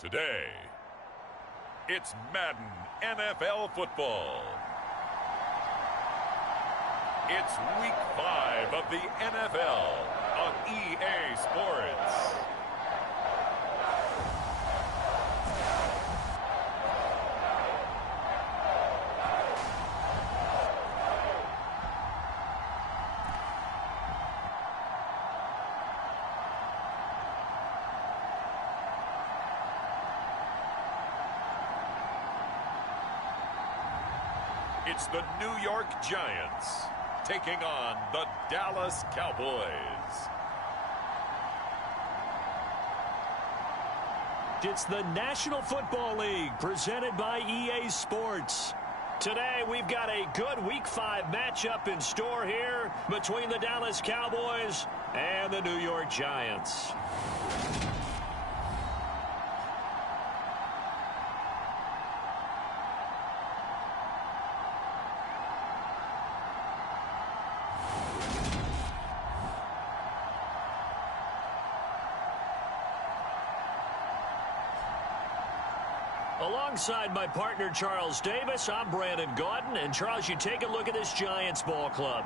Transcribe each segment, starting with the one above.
Today, it's Madden NFL football. It's week 5 of the NFL on EA Sports. It's the New York Giants taking on the Dallas Cowboys. It's the National Football League presented by EA Sports. Today we've got a good Week 5 matchup in store here between the Dallas Cowboys and the New York Giants. Alongside my partner, Charles Davis, I'm Brandon Gaudin. And, Charles, you take a look at this Giants ball club.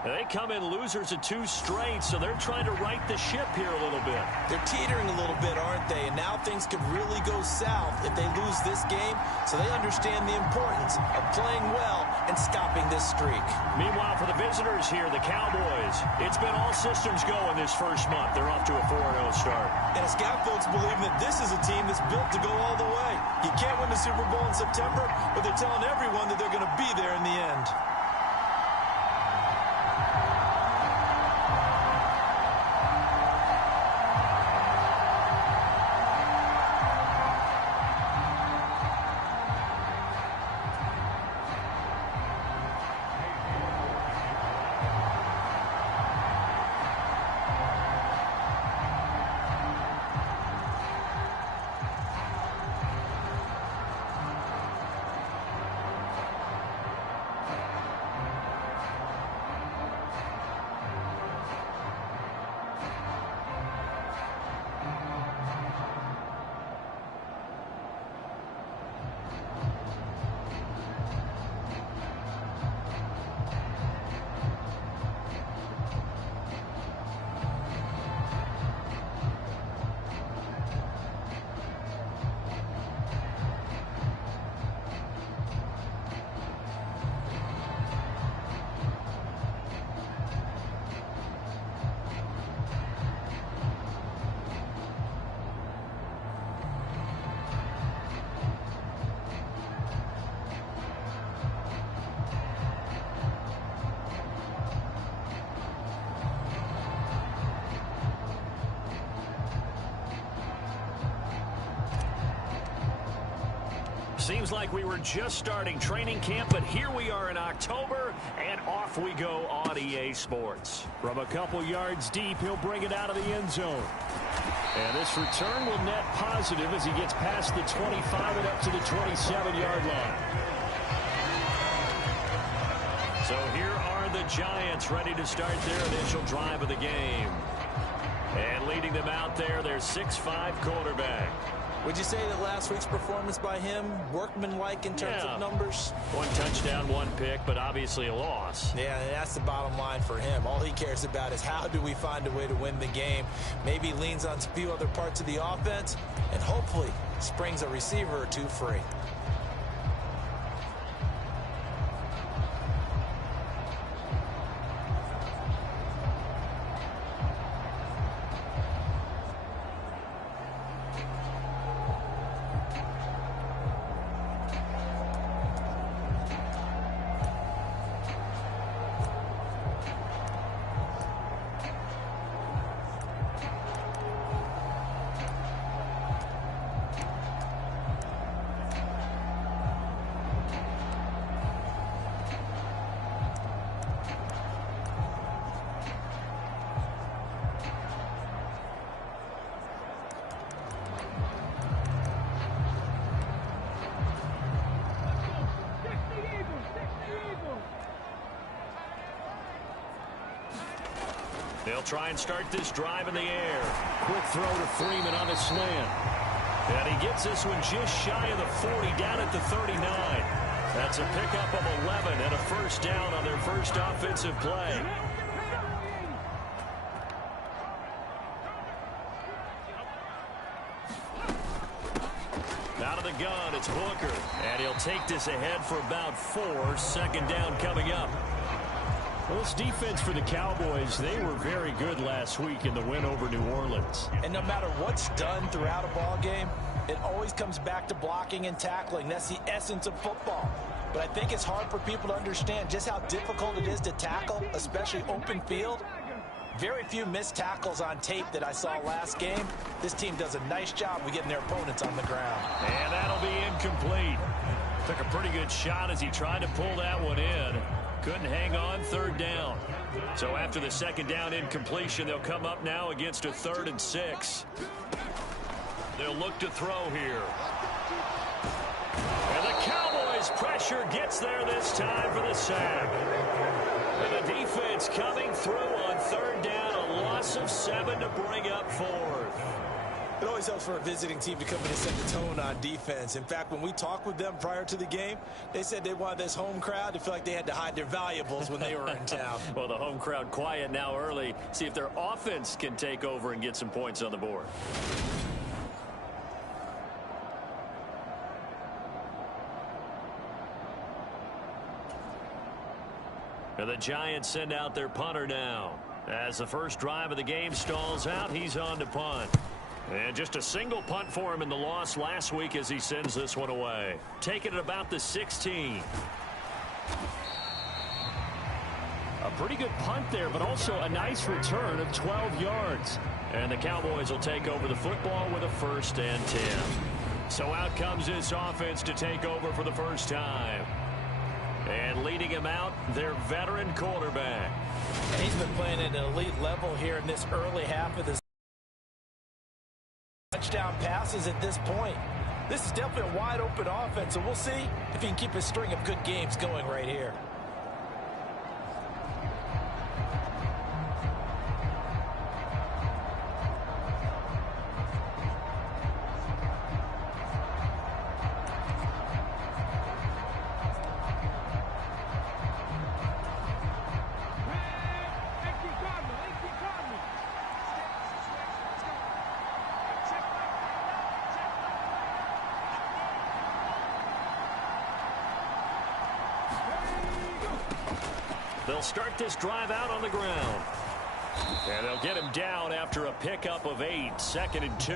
They come in losers of 2 straight, so they're trying to right the ship here a little bit. They're teetering a little bit, aren't they? And now things could really go south if they lose this game, so they understand the importance of playing well and stopping this streak. Meanwhile, for the visitors here, the Cowboys, it's been all systems go in this first month. They're off to a 4-0 start. And it's got folks believing that this is a team that's built to go all the way. You can't win the Super Bowl in September, but they're telling everyone that they're going to be there in the end. Seems like we were just starting training camp, but here we are in October, and off we go on EA Sports. From a couple yards deep, he'll bring it out of the end zone. And this return will net positive as he gets past the 25 and up to the 27-yard line. So here are the Giants ready to start their initial drive of the game. And leading them out there, their 6'5" quarterback. Would you say that last week's performance by him, workmanlike in terms of numbers? 1 touchdown, 1 pick, but obviously a loss. Yeah, that's the bottom line for him. All he cares about is how do we find a way to win the game. Maybe leans on a few other parts of the offense, and hopefully springs a receiver or 2 free. They'll try and start this drive in the air. Quick throw to Freeman on a slant. And he gets this one just shy of the 40, down at the 39. That's a pickup of 11 and a first down on their first offensive play. Out of the gun, it's Booker. And he'll take this ahead for about 4. Second down coming up. Well, this defense for the Cowboys, they were very good last week in the win over New Orleans. And no matter what's done throughout a ball game, it always comes back to blocking and tackling. That's the essence of football. But I think it's hard for people to understand just how difficult it is to tackle, especially open field. Very few missed tackles on tape that I saw last game. This team does a nice job of getting their opponents on the ground. And that'll be incomplete. Took a pretty good shot as he tried to pull that one in. Couldn't hang on, third down. So after the second down incompletion, they'll come up now against a 3rd and 6. They'll look to throw here. And the Cowboys' pressure gets there this time for the sack. And the defense coming through on 3rd down, a loss of 7 to bring up 4th. It always helps for a visiting team to come in and set the tone on defense. In fact, when we talked with them prior to the game, they said they wanted this home crowd to feel like they had to hide their valuables when they were in town. Well, the home crowd quiet now early. See if their offense can take over and get some points on the board. And the Giants send out their punter now. As the first drive of the game stalls out, he's on to punt. And just a single punt for him in the loss last week as he sends this one away. Taking it about the 16. A pretty good punt there, but also a nice return of 12 yards. And the Cowboys will take over the football with a 1st and 10. So out comes this offense to take over for the first time. And leading him out, their veteran quarterback. And he's been playing at an elite level here in this early half of the touchdown passes at this point. This is definitely a wide open offense, so we'll see if he can keep a string of good games going right here. They'll start this drive out on the ground. And they'll get him down after a pickup of 8, 2nd and 2.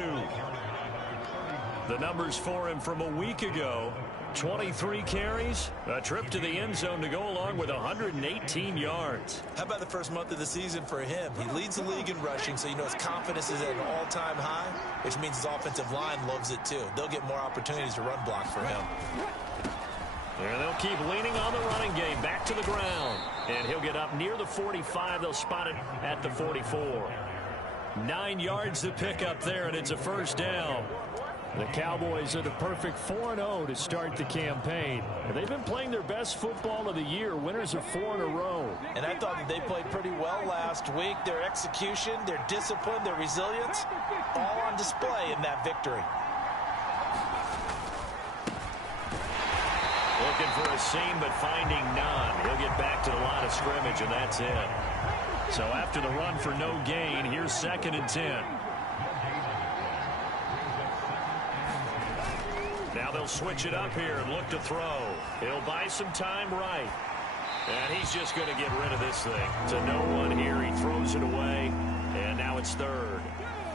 The numbers for him from a week ago, 23 carries, a trip to the end zone to go along with 118 yards. How about the first month of the season for him? He leads the league in rushing, so you know his confidence is at an all-time high, which means his offensive line loves it too. They'll get more opportunities to run block for him. And they'll keep leaning on the running game back to the ground. And he'll get up near the 45. They'll spot it at the 44. 9 yards to pick up there, and it's a first down. The Cowboys are the perfect 4-0 to start the campaign. And they've been playing their best football of the year, winners of 4 in a row. And I thought that they played pretty well last week. Their execution, their discipline, their resilience, all on display in that victory. Looking for a seam, but finding none. He'll get back to the line of scrimmage, and that's it. So after the run for no gain, here's 2nd and 10. Now they'll switch it up here and look to throw. He'll buy some time right. And he's just going to get rid of this thing. It's a no-1 here. He throws it away, and now it's 3rd.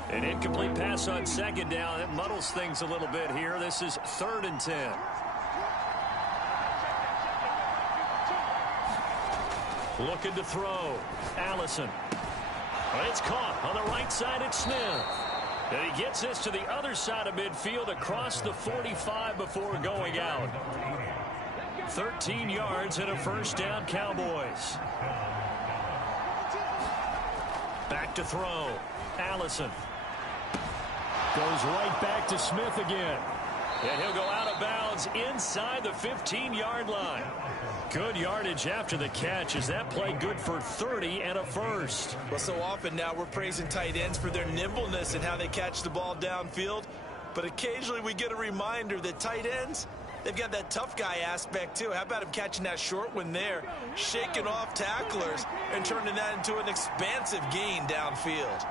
An incomplete pass on 2nd down. It muddles things a little bit here. This is 3rd and 10. Looking to throw. Allison. It's caught on the right side at Smith. And he gets this to the other side of midfield across the 45 before going out. 13 yards and a first down, Cowboys. Back to throw. Allison. Goes right back to Smith again. And he'll go out of bounds inside the 15-yard line. Good yardage after the catch. Is that play good for 30 and a first? Well, so often now we're praising tight ends for their nimbleness and how they catch the ball downfield. But occasionally we get a reminder that tight ends, they've got that tough guy aspect too. How about him catching that short one there, shaking off tacklers, and turning that into an expansive gain downfield?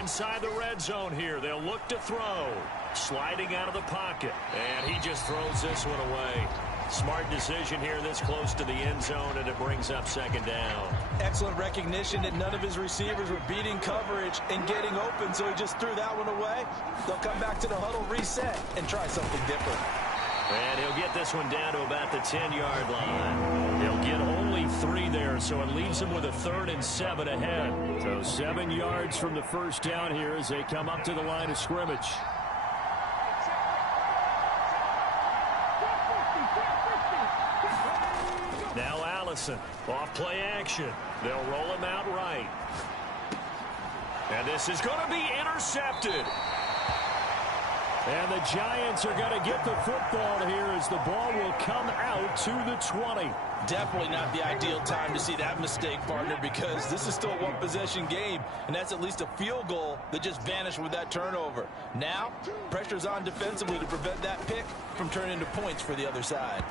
Inside the red zone here, they'll look to throw. Sliding out of the pocket, and he just throws this one away. Smart decision here this close to the end zone, and it brings up second down. Excellent recognition that none of his receivers were beating coverage and getting open, so he just threw that one away. They'll come back to the huddle, reset, and try something different. And he'll get this one down to about the 10-yard line. He'll get only 3 there, so it leaves him with a 3rd and 7 ahead. So 7 yards from the first down here as they come up to the line of scrimmage. Now Allison, off play action. They'll roll him out right. And this is going to be intercepted. And the Giants are going to get the football here as the ball will come out to the 20. Definitely not the ideal time to see that mistake, partner, because this is still a one-possession game, and that's at least a field goal that just vanished with that turnover. Now, pressure's on defensively to prevent that pick from turning into points for the other side.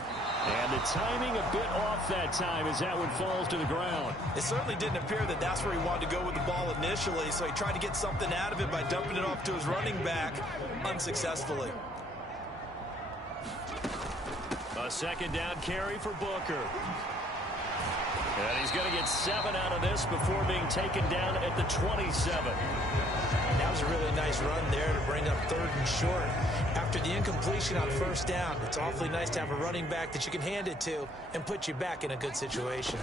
And the timing a bit off that time as that one falls to the ground. It certainly didn't appear that that's where he wanted to go with the ball initially, so he tried to get something out of it by dumping it off to his running back unsuccessfully. A second down carry for Booker. And he's going to get 7 out of this before being taken down at the 27. That was a really nice run there to bring up 3rd and short. After the incompletion on first down, it's awfully nice to have a running back that you can hand it to and put you back in a good situation.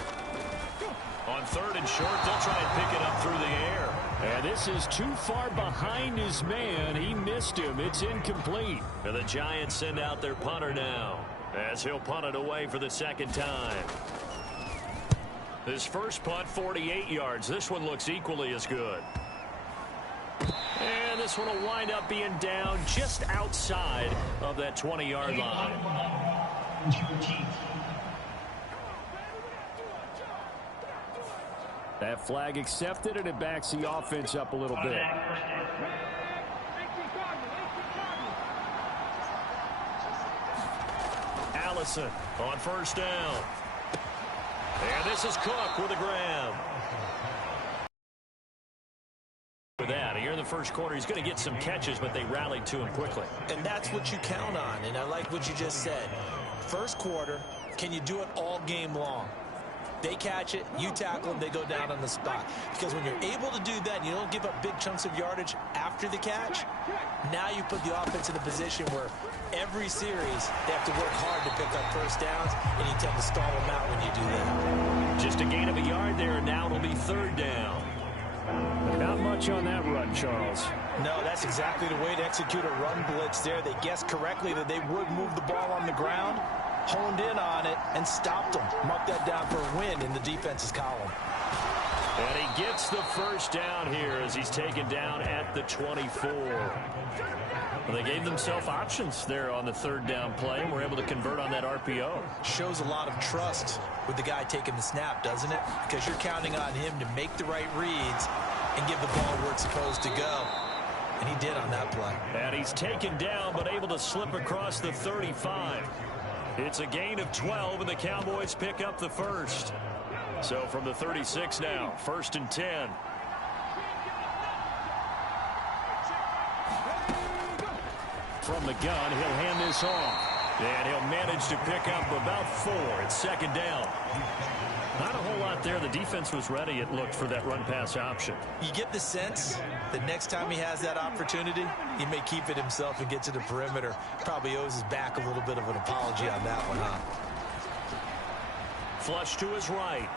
On 3rd and short, they'll try and pick it up through the air. And this is too far behind his man. He missed him. It's incomplete. And the Giants send out their punter now as he'll punt it away for the second time. His first punt, 48 yards. This one looks equally as good. And this one will wind up being down just outside of that 20-yard line. That flag accepted, and it backs the offense up a little bit. Allison on first down. And this is Cook with a grab. For that, here in the first quarter, he's going to get some catches, but they rallied to him quickly. And that's what you count on, and I like what you just said. First quarter, can you do it all game long? They catch it, you tackle them, they go down on the spot. Because when you're able to do that, and you don't give up big chunks of yardage after the catch, now you put the offense in a position where every series they have to work hard to pick up first downs, and you tend to stall them out when you do that. Just a gain of a yard there, and now it'll be 3rd down. Not much on that run, Charles. No, that's exactly the way to execute a run blitz there. They guessed correctly that they would move the ball on the ground, honed in on it, and stopped them. Mark that down for a win in the defense's column. And he gets the first down here as he's taken down at the 24. Well, they gave themselves options there on the 3rd down play and were able to convert on that RPO. Shows a lot of trust with the guy taking the snap, doesn't it? Because you're counting on him to make the right reads and give the ball where it's supposed to go. And he did on that play. And he's taken down but able to slip across the 35. It's a gain of 12, and the Cowboys pick up the first. So from the 36 now, 1st and 10. From the gun, he'll hand this off. And he'll manage to pick up about 4. It's 2nd down. Not a whole lot there. The defense was ready, it looked, for that run-pass option. You get the sense that next time he has that opportunity, he may keep it himself and get to the perimeter. Probably owes his back a little bit of an apology on that one, huh? Flush to his right.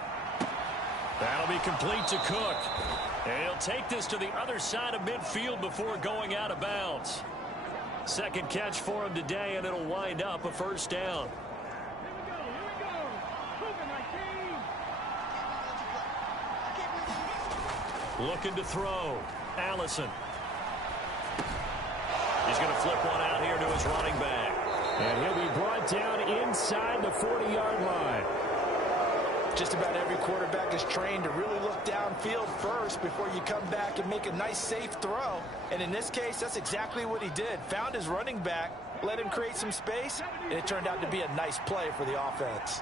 That'll be complete to Cook. And he'll take this to the other side of midfield before going out of bounds. Second catch for him today, and it'll wind up a 1st down. Looking to throw. Allison. He's going to flip one out here to his running back. And he'll be brought down inside the 40-yard line. Just about every quarterback is trained to really look downfield first before you come back and make a nice, safe throw. And in this case, that's exactly what he did. Found his running back, let him create some space, and it turned out to be a nice play for the offense.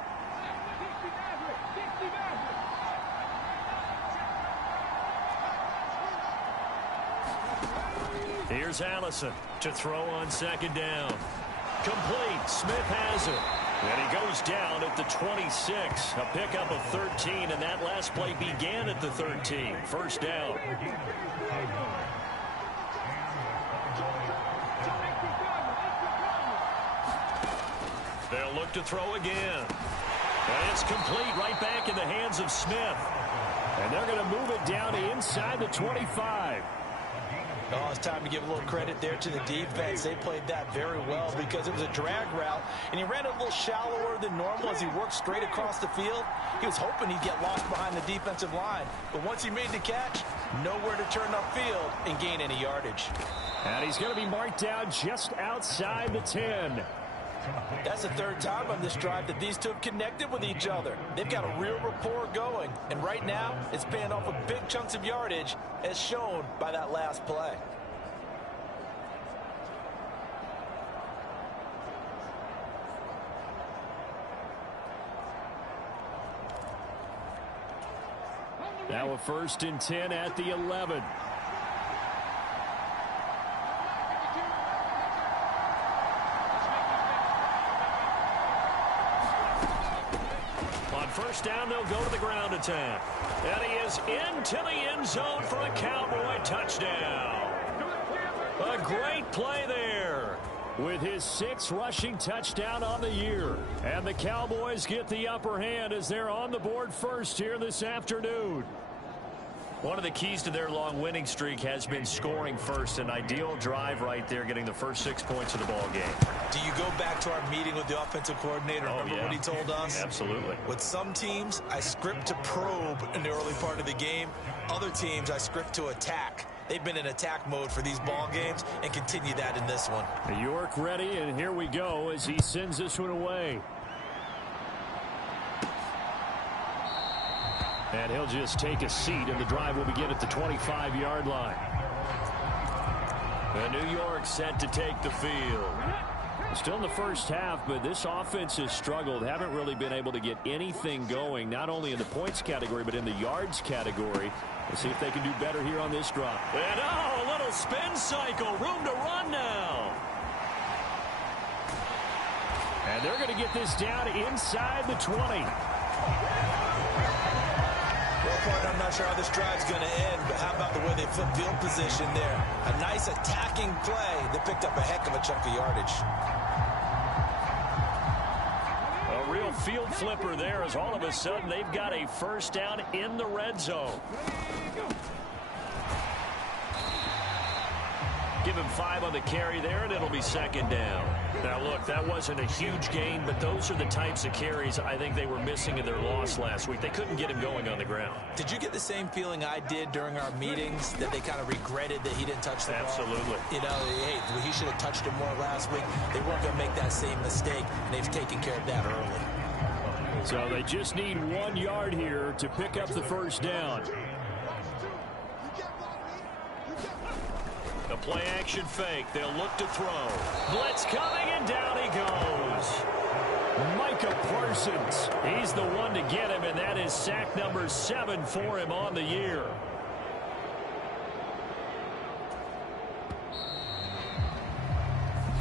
Here's Allison to throw on second down. Complete. Smith has it. And he goes down at the 26. A pickup of 13, and that last play began at the 13. First down. They'll look to throw again. And it's complete right back in the hands of Smith. And they're going to move it down inside the 25. Oh, it's time to give a little credit there to the defense. They played that very well because it was a drag route, and he ran it a little shallower than normal as he worked straight across the field. He was hoping he'd get lost behind the defensive line, but once he made the catch, nowhere to turn upfield and gain any yardage. And he's going to be marked down just outside the 10. That's the third time on this drive that these two have connected with each other. They've got a real rapport going, and right now it's paying off with big chunks of yardage as shown by that last play. Now a 1st and 10 at the 11. First down, they'll go to the ground attack. And he is into the end zone for a Cowboy touchdown. A great play there with his 6th rushing touchdown on the year. And the Cowboys get the upper hand as they're on the board first here this afternoon. One of the keys to their long winning streak has been scoring first. An ideal drive right there, getting the first 6 points of the ball game. Do you go back to our meeting with the offensive coordinator? Remember what he told us? Absolutely. With some teams, I script to probe in the early part of the game. Other teams, I script to attack. They've been in attack mode for these ball games and continue that in this one. York ready, and here we go as he sends this one away. And he'll just take a seat, and the drive will begin at the 25-yard line. And New York set to take the field. Still in the first half, but this offense has struggled. Haven't really been able to get anything going, not only in the points category, but in the yards category. Let's see if they can do better here on this drive. And a little spin cycle. Room to run now. And they're going to get this down inside the 20. I'm not sure how this drive's going to end, but how about the way they flip field position there? A nice attacking play that picked up a heck of a chunk of yardage. A real field flipper there as all of a sudden they've got a first down in the red zone. Give him 5 on the carry there, and it'll be second down. Now, look, that wasn't a huge gain, but those are the types of carries I think they were missing in their loss last week. They couldn't get him going on the ground. Did you get the same feeling I did during our meetings, that they kind of regretted that he didn't touch the ball? Absolutely. You know, hey, he should have touched it more last week. They weren't going to make that same mistake, and they've taken care of that early. So they just need 1 yard here to pick up the first down. The play action fake. They'll look to throw. Blitz coming, and down he goes. Micah Parsons. He's the one to get him, and that is sack number 7 for him on the year.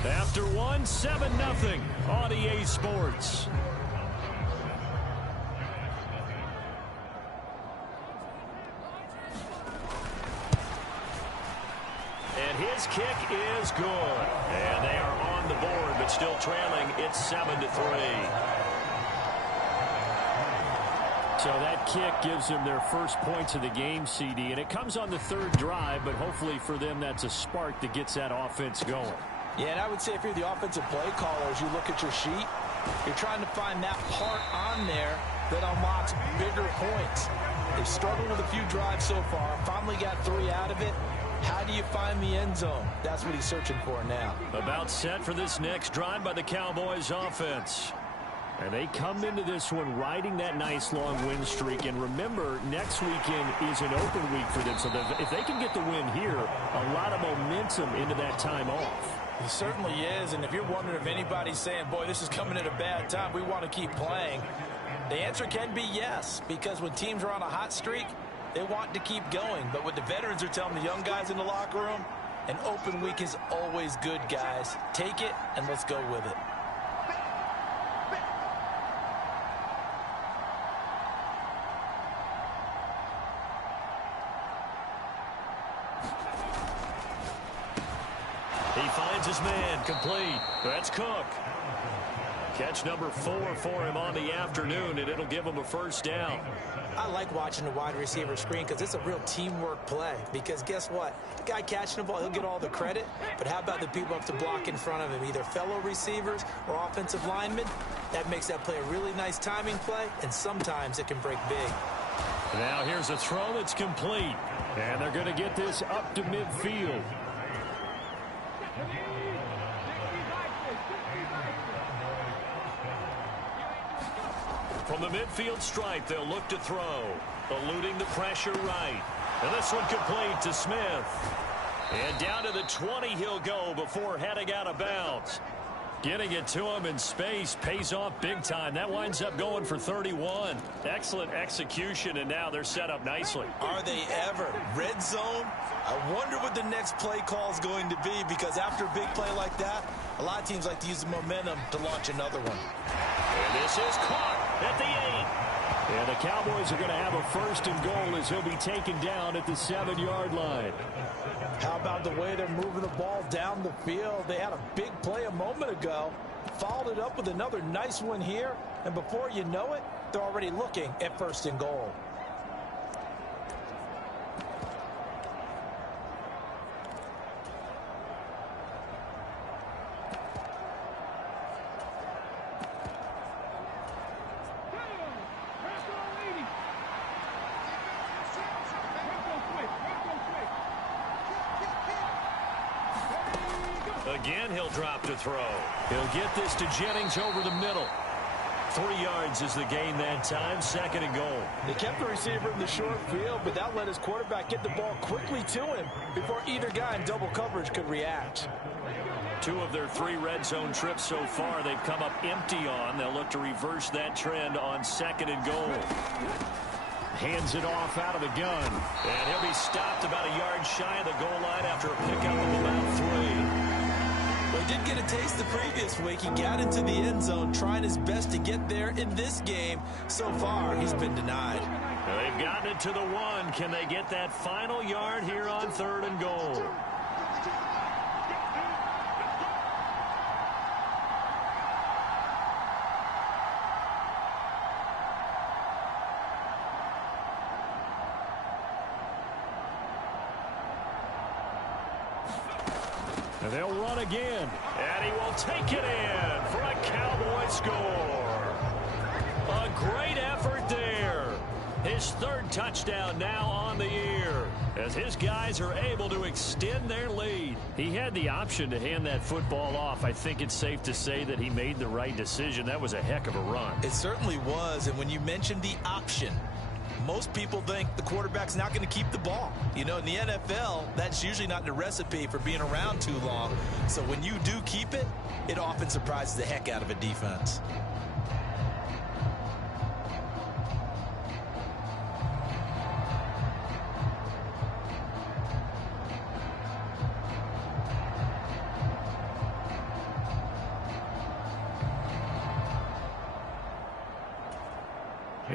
After one, 7-0 on EA Sports. His kick is good. And they are on the board, but still trailing. It's 7-3. So that kick gives them their first points of the game, CD. And it comes on the 3rd drive, but hopefully for them that's a spark that gets that offense going. Yeah, and I would say if you're the offensive play caller, as you look at your sheet, you're trying to find that part on there that unlocks bigger points. They've struggled with a few drives so far. Finally got 3 out of it. How do you find the end zone? That's what he's searching for now. About set for this next drive by the Cowboys offense. And they come into this one riding that nice long win streak. And remember, next weekend is an open week for them. So if they can get the win here, a lot of momentum into that time off. It certainly is. And if you're wondering if anybody's saying, boy, this is coming at a bad time, we want to keep playing, the answer can be yes. Because when teams are on a hot streak, they want to keep going. But what the veterans are telling the young guys in the locker room, an open week is always good, guys. Take it, and let's go with it. He finds his man, complete. That's Cook. Catch number 4 for him on the afternoon, and it'll give him a first down. I like watching the wide receiver screen because it's a real teamwork play. Because guess what? The guy catching the ball, he'll get all the credit. But how about the people up to block in front of him, either fellow receivers or offensive linemen? That makes that play a really nice timing play, and sometimes it can break big. Now here's a throw that's complete. And they're going to get this up to midfield. From the midfield stripe, they'll look to throw. Eluding the pressure right. And this one complete to Smith. And down to the 20 he'll go before heading out of bounds. Getting it to him in space pays off big time. That winds up going for 31. Excellent execution, and now they're set up nicely. Are they ever? Red zone? I wonder what the next play call is going to be, because after a big play like that, a lot of teams like to use the momentum to launch another one. And this is caught at the 8. And the Cowboys are going to have a first and goal as he'll be taken down at the 7-yard line. How about the way they're moving the ball down the field? They had a big play a moment ago, followed it up with another nice one here, and before you know it, they're already looking at first and goal. Again, he'll drop to throw. He'll get this to Jennings over the middle. 3 yards is the gain that time. Second and goal. They kept the receiver in the short field, but that let his quarterback get the ball quickly to him before either guy in double coverage could react. 2 of their 3 red zone trips so far they've come up empty on. They'll look to reverse that trend on second and goal. Hands it off out of the gun. And he'll be stopped about a yard shy of the goal line after a pickup of about 3. Well, he did get a taste the previous week. He got into the end zone, trying his best to get there in this game. So far, he's been denied. They've gotten it to the 1. Can they get that final yard here on third and goal? And they'll run again. And he will take it in for a Cowboy score. A great effort there. His 3rd touchdown now on the year, as his guys are able to extend their lead. He had the option to hand that football off. I think it's safe to say that he made the right decision. That was a heck of a run. It certainly was. And when you mentioned the option, most people think the quarterback's not going to keep the ball. You know, in the NFL, that's usually not the recipe for being around too long. So when you do keep it, it often surprises the heck out of a defense.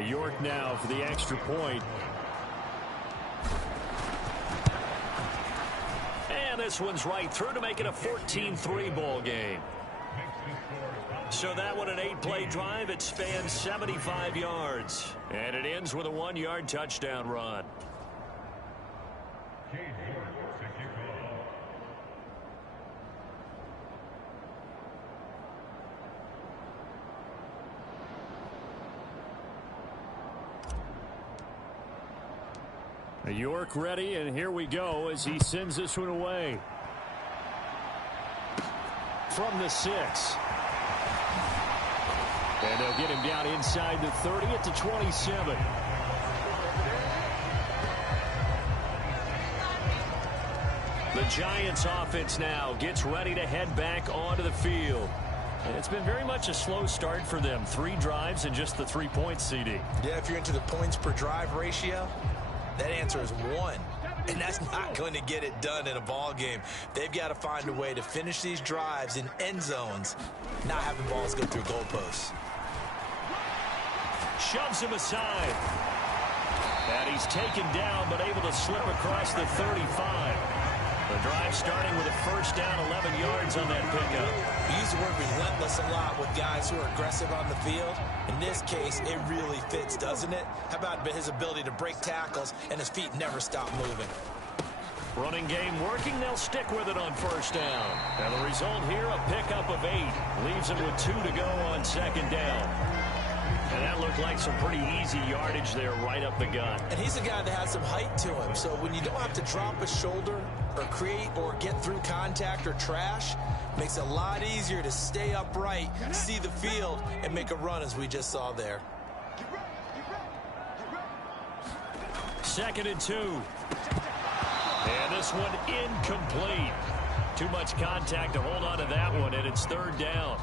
York now for the extra point. And this one's right through to make it a 14-3 ball game. So that one, an 8-play drive. It spans 75 yards. And it ends with a 1-yard touchdown run. York ready, and here we go as he sends this one away. From the 6. And they'll get him down inside the 30 at the 27. The Giants offense now gets ready to head back onto the field. And it's been very much a slow start for them. 3 drives and just the 3 points, CD. Yeah, if you're into the points per drive ratio, that answer is 1. And that's not going to get it done in a ball game. They've got to find a way to finish these drives in end zones, not having balls go through goalposts. Shoves him aside. And he's taken down, but able to slip across the 35. The drive starting with a first down, 11 yards on that pickup. We use the word relentless a lot with guys who are aggressive on the field. In this case, it really fits, doesn't it? How about his ability to break tackles and his feet never stop moving? Running game working. They'll stick with it on first down. And the result here, a pickup of 8. Leaves him with 2 to go on second down. And that looked like some pretty easy yardage there right up the gut. And he's a guy that has some height to him. So when you don't have to drop a shoulder or create or get through contact or trash, makes it a lot easier to stay upright, see the field, and make a run as we just saw there. 2nd and 2. And this one incomplete. Too much contact to hold on to that one, and it's 3rd down.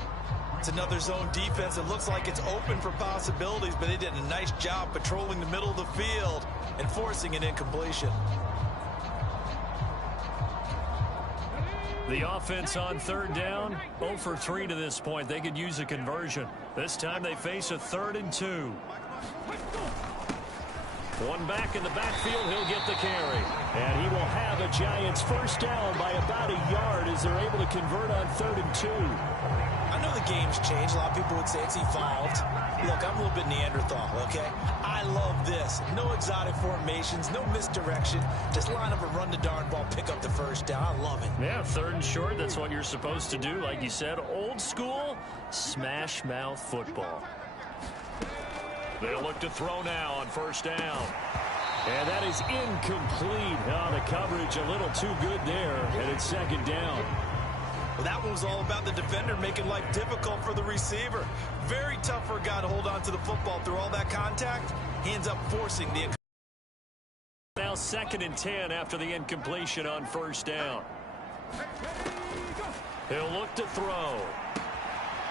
It's another zone defense. It looks like it's open for possibilities, but they did a nice job patrolling the middle of the field and forcing an incompletion. The offense on 3rd down, 0 for 3 to this point. They could use a conversion. This time they face a 3rd and 2. One back in the backfield, he'll get the carry. And he will have a Giants first down by about a yard as they're able to convert on 3rd and 2. I know the game's changed. A lot of people would say it's evolved. Look, I'm a little bit Neanderthal, okay? I love this. No exotic formations, no misdirection. Just line up and run the darn ball, pick up the first down. I love it. Yeah, 3rd and short, that's what you're supposed to do. Like you said, old school, smash mouth football. They'll look to throw now on first down. And that is incomplete. Oh, the coverage a little too good there, and it's 2nd down. Well, that one was all about the defender making life difficult for the receiver. Very tough for a guy to hold on to the football through all that contact. He ends up forcing the... Now 2nd and 10 after the incompletion on first down. He'll look to throw.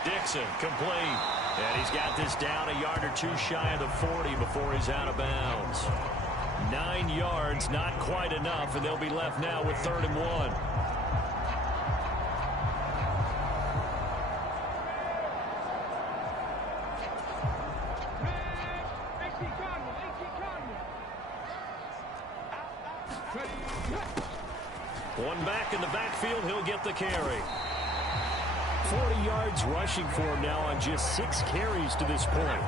Dixon complete. And he's got this down a yard or 2 shy of the 40 before he's out of bounds. 9 yards, not quite enough, and they'll be left now with 3rd and 1. One back in the backfield, he'll get the carry. 40 yards rushing for him now on just 6 carries to this point.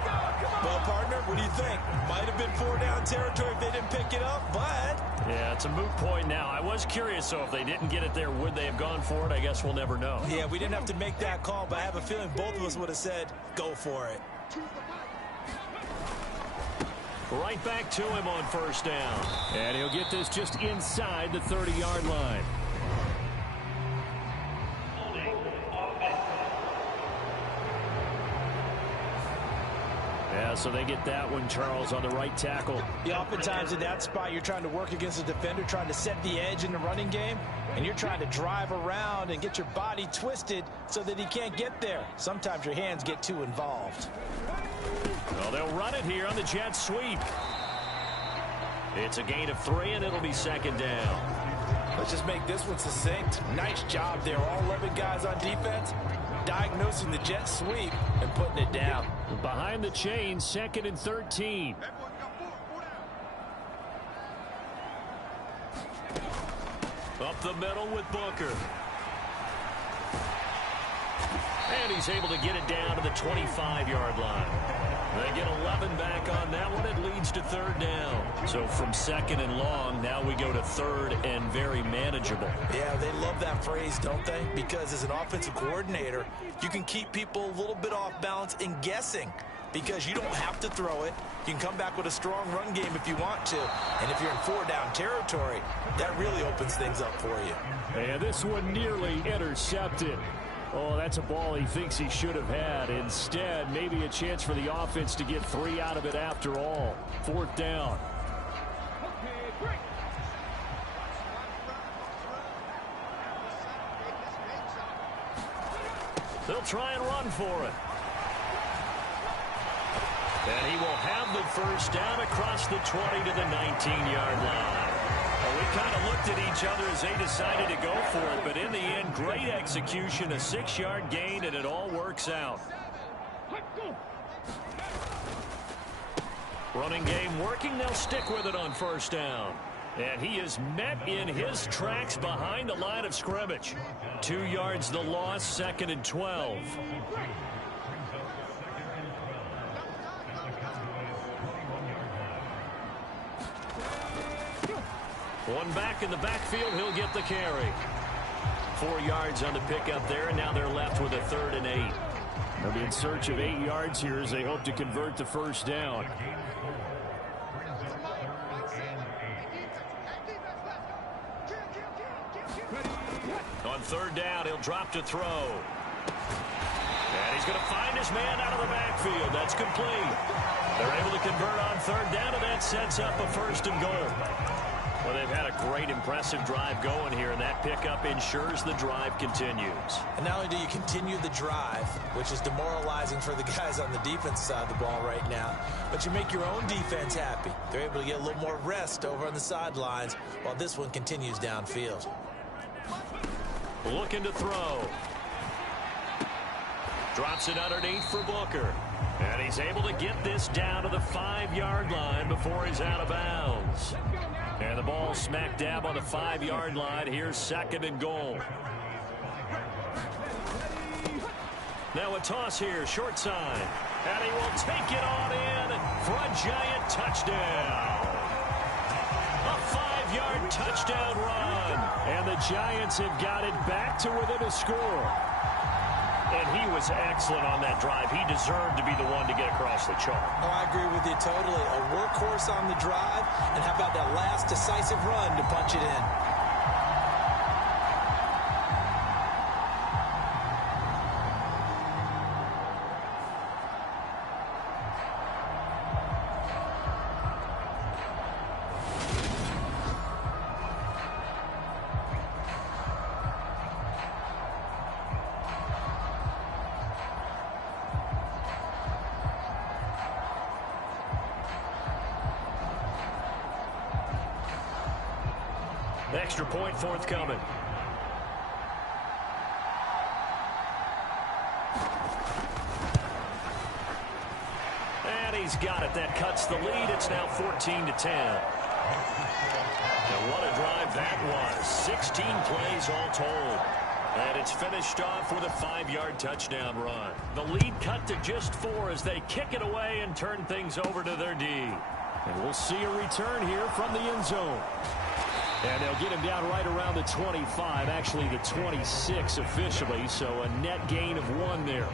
Well, partner, what do you think? Might have been 4-down territory if they didn't pick it up, but... Yeah, it's a moot point now. I was curious, so if they didn't get it there, would they have gone for it? I guess we'll never know. Yeah, we didn't have to make that call, but I have a feeling both of us would have said, go for it. Right back to him on first down. And he'll get this just inside the 30-yard line. Yeah, so they get that one, Charles, on the right tackle. Yeah, oftentimes in that spot, you're trying to work against a defender, trying to set the edge in the running game, and you're trying to drive around and get your body twisted so that he can't get there. Sometimes your hands get too involved. Well, they'll run it here on the jet sweep. It's a gain of 3, and it'll be 2nd down. Let's just make this one succinct. Nice job there. All 11 guys on defense diagnosing the jet sweep and putting it down. Behind the chains, 2nd and 13. Up the middle with Booker. And he's able to get it down to the 25-yard line. They get 11 back on that one. It leads to 3rd down. So from 2nd and long, now we go to 3rd and very manageable. Yeah, they love that phrase, don't they? Because as an offensive coordinator, you can keep people a little bit off balance and guessing because you don't have to throw it. You can come back with a strong run game if you want to. And if you're in 4-down territory, that really opens things up for you. And this one nearly intercepted. Oh, that's a ball he thinks he should have had. Instead, maybe a chance for the offense to get 3 out of it after all. 4th down. They'll try and run for it. And he will have the first down across the 20 to the 19-yard line. Well, we kind of looked at each other as they decided to go for it, but in the end, great execution, a 6-yard gain, and it all works out. Running game working. They'll stick with it on 1st down. And he is met in his tracks behind the line of scrimmage. 2 yards the loss, 2nd and 12. One back in the backfield, he'll get the carry. 4 yards on the pickup there, and now they're left with a 3rd and 8. They'll be in search of 8 yards here as they hope to convert the 1st down. On 3rd down, he'll drop to throw. And he's going to find his man out of the backfield. That's complete. They're able to convert on 3rd down, and that sets up a 1st and goal. Well, they've had a great, impressive drive going here, and that pickup ensures the drive continues. And not only do you continue the drive, which is demoralizing for the guys on the defense side of the ball right now, but you make your own defense happy. They're able to get a little more rest over on the sidelines while this one continues downfield. Looking to throw. Drops it underneath for Booker. And he's able to get this down to the 5-yard line before he's out of bounds. And the ball smack dab on the 5-yard line. Here's 2nd and goal. Now a toss here, short side. And he will take it on in for a giant touchdown. A 5-yard touchdown run. And the Giants have got it back to within a score. And he was excellent on that drive. He deserved to be the one to get across the chalk. Oh, I agree with you totally. A workhorse on the drive. And how about that last decisive run to punch it in? Extra point forthcoming. And he's got it. That cuts the lead. It's now 14 to 10. And what a drive that was. 16 plays all told. And it's finished off with a 5-yard touchdown run. The lead cut to just 4 as they kick it away and turn things over to their D. And we'll see a return here from the end zone. And they'll get him down right around the 25, actually the 26 officially, so a net gain of 1 there.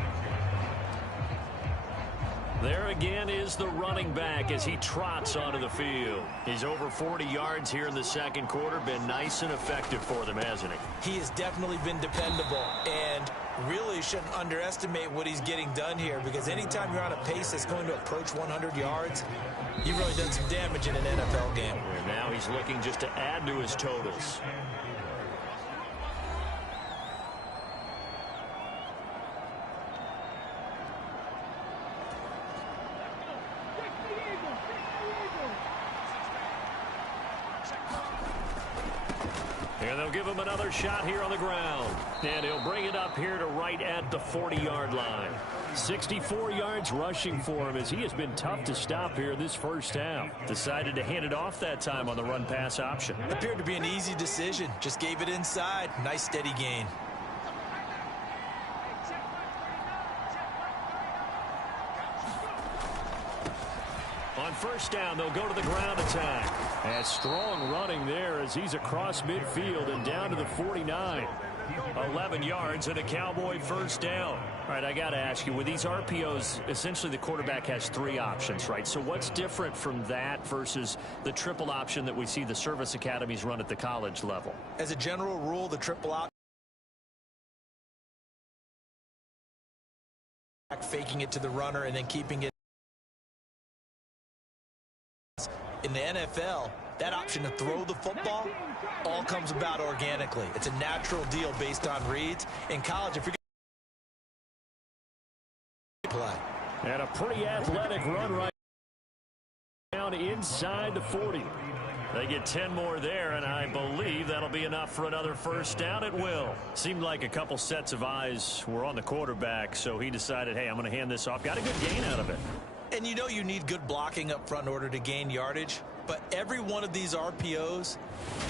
There again is the running back as he trots onto the field. He's over 40 yards here in the 2nd quarter. Been nice and effective for them, hasn't he? He has definitely been dependable and really shouldn't underestimate what he's getting done here, because anytime you're on a pace that's going to approach 100 yards, you've really done some damage in an NFL game. And now he's looking just to add to his totals. And they'll give him another shot here on the ground. And he'll bring it up here to right at the 40-yard line. 64 yards rushing for him as he has been tough to stop here this first half. Decided to hand it off that time on the run-pass option. Appeared to be an easy decision. Just gave it inside. Nice steady gain. On 1st down, they'll go to the ground attack. And strong running there as he's across midfield and down to the 49. 11 yards and a Cowboy 1st down. All right, I got to ask you, with these RPOs, essentially the quarterback has 3 options, right? So what's different from that versus the triple option that we see the service academies run at the college level? As a general rule, the triple option faking it to the runner and then keeping it. In the NFL, that option to throw the football all comes about organically. It's a natural deal based on reads. In college, if you're going to play. And a pretty athletic run right down inside the 40. They get 10 more there, and I believe that'll be enough for another first down. It will. Seemed like a couple sets of eyes were on the quarterback, so he decided, hey, I'm going to hand this off. Got a good gain out of it. And you know you need good blocking up front in order to gain yardage, but every one of these RPOs,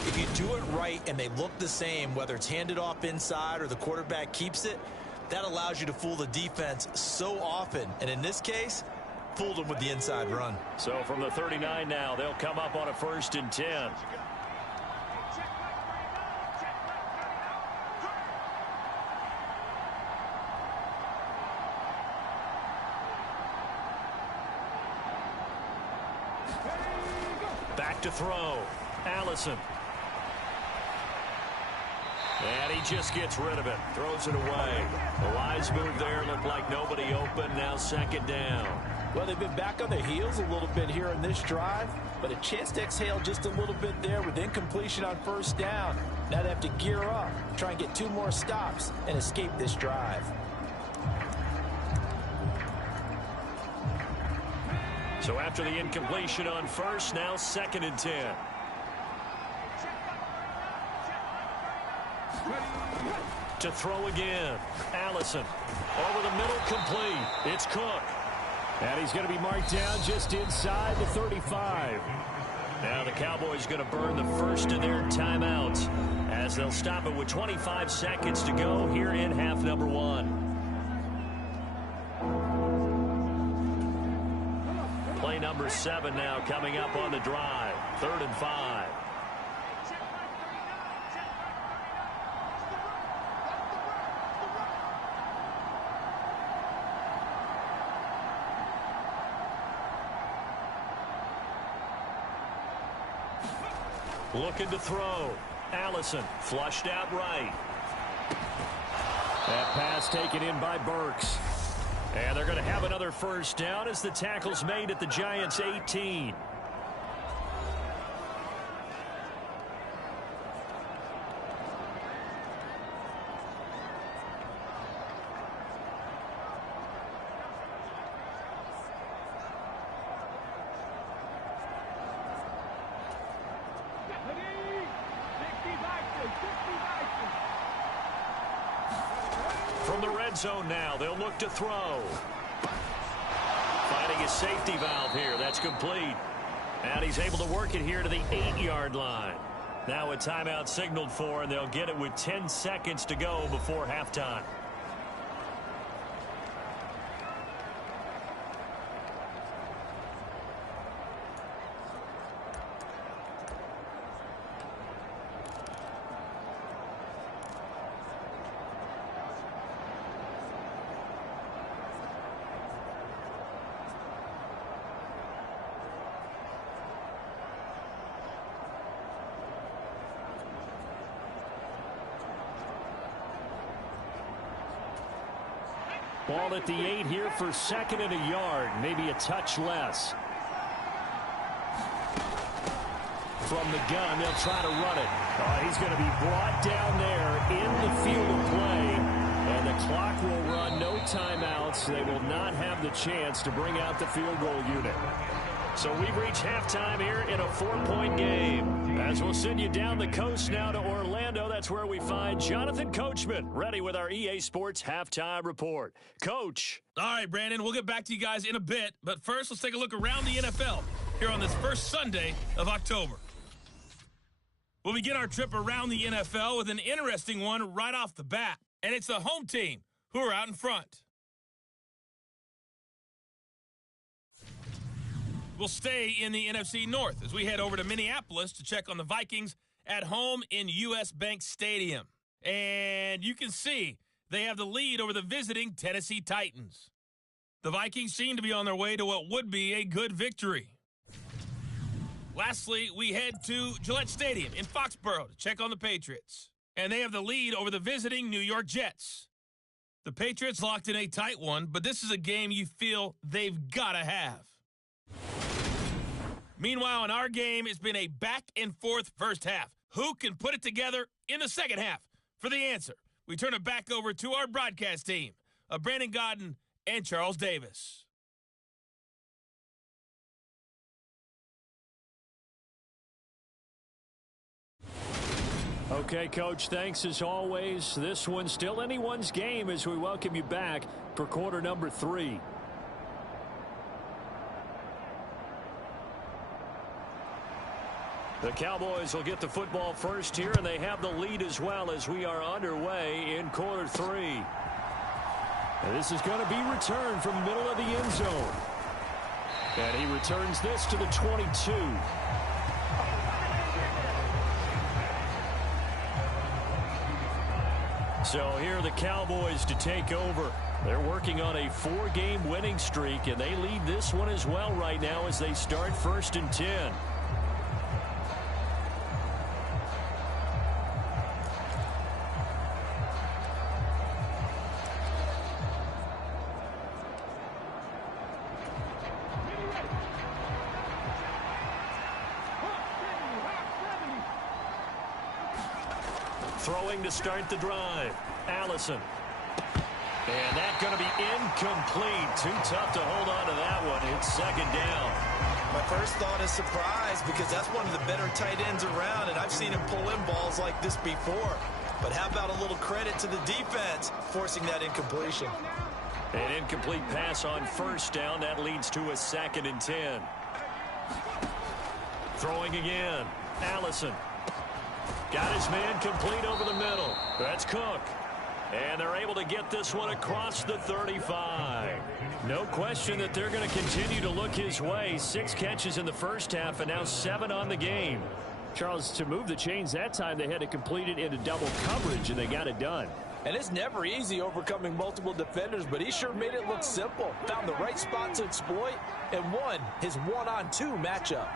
if you do it right and they look the same, whether it's handed off inside or the quarterback keeps it, that allows you to fool the defense so often. And in this case, fooled them with the inside run. So from the 39 now, they'll come up on a 1st and 10. Back to throw. Allison. And he just gets rid of it. Throws it away. The wise move there. Looked like nobody open. Now 2nd down. Well, they've been back on their heels a little bit here in this drive, but a chance to exhale just a little bit there with incompletion on 1st down. Now they have to gear up, try and get 2 more stops and escape this drive. So after the incompletion on 1st, now 2nd and 10. To throw again. Allison. Over the middle, complete. It's Cook. And he's going to be marked down just inside the 35. Now the Cowboys going to burn the first of their timeouts as they'll stop it with 25 seconds to go here in half number 1. Play number 7 now coming up on the drive. 3rd and 5. Looking to throw. Allison flushed out right. That pass taken in by Burks. And they're going to have another first down as the tackle's made at the Giants' 18. From the red zone now, they'll look to throw. Finding his safety valve here. That's complete. And he's able to work it here to the 8-yard line. Now a timeout signaled for, and they'll get it with 10 seconds to go before halftime. Ball at the 8 here for 2nd and a yard, maybe a touch less. From the gun, they'll try to run it. He's going to be brought down there in the field of play, and the clock will run. No timeouts. They will not have the chance to bring out the field goal unit. So we've reached halftime here in a 4-point game. As we'll send you down the coast now to Orlando, that's where we find Jonathan Coachman, ready with our EA Sports Halftime Report. Coach. All right, Brandon, we'll get back to you guys in a bit. But first, let's take a look around the NFL here on this first Sunday of October. We'll begin our trip around the NFL with an interesting one right off the bat. And it's the home team who are out in front. We'll stay in the NFC North as we head over to Minneapolis to check on the Vikings at home in U.S. Bank Stadium. And you can see they have the lead over the visiting Tennessee Titans. The Vikings seem to be on their way to what would be a good victory. Lastly, we head to Gillette Stadium in Foxborough to check on the Patriots. And they have the lead over the visiting New York Jets. The Patriots locked in a tight one, but this is a game you feel they've got to have. Meanwhile, in our game, it's been a back-and-forth first half. Who can put it together in the second half? For the answer, we turn it back over to our broadcast team of Brandon Godden and Charles Davis. Okay, Coach, thanks as always. This one's still anyone's game as we welcome you back for quarter number 3. The Cowboys will get the football first here, and they have the lead as well as we are underway in quarter 3. And this is going to be returned from the middle of the end zone. And he returns this to the 22. So here are the Cowboys to take over. They're working on a 4-game winning streak, and they lead this one as well right now as they start 1st and 10. Throwing to start the drive. Allison. And that's going to be incomplete. Too tough to hold on to that one. It's second down. My first thought is surprise because that's one of the better tight ends around, and I've seen him pull in balls like this before. But how about a little credit to the defense forcing that incompletion? An incomplete pass on first down. That leads to a 2nd and 10. Throwing again. Allison. Got his man complete over the middle. That's Cook. And they're able to get this one across the 35. No question that they're going to continue to look his way. 6 catches in the first half and now 7 on the game. Charles, to move the chains that time, they had to complete it into double coverage, and they got it done. And it's never easy overcoming multiple defenders, but he sure made it look simple. Found the right spot to exploit and won his 1-on-2 matchup.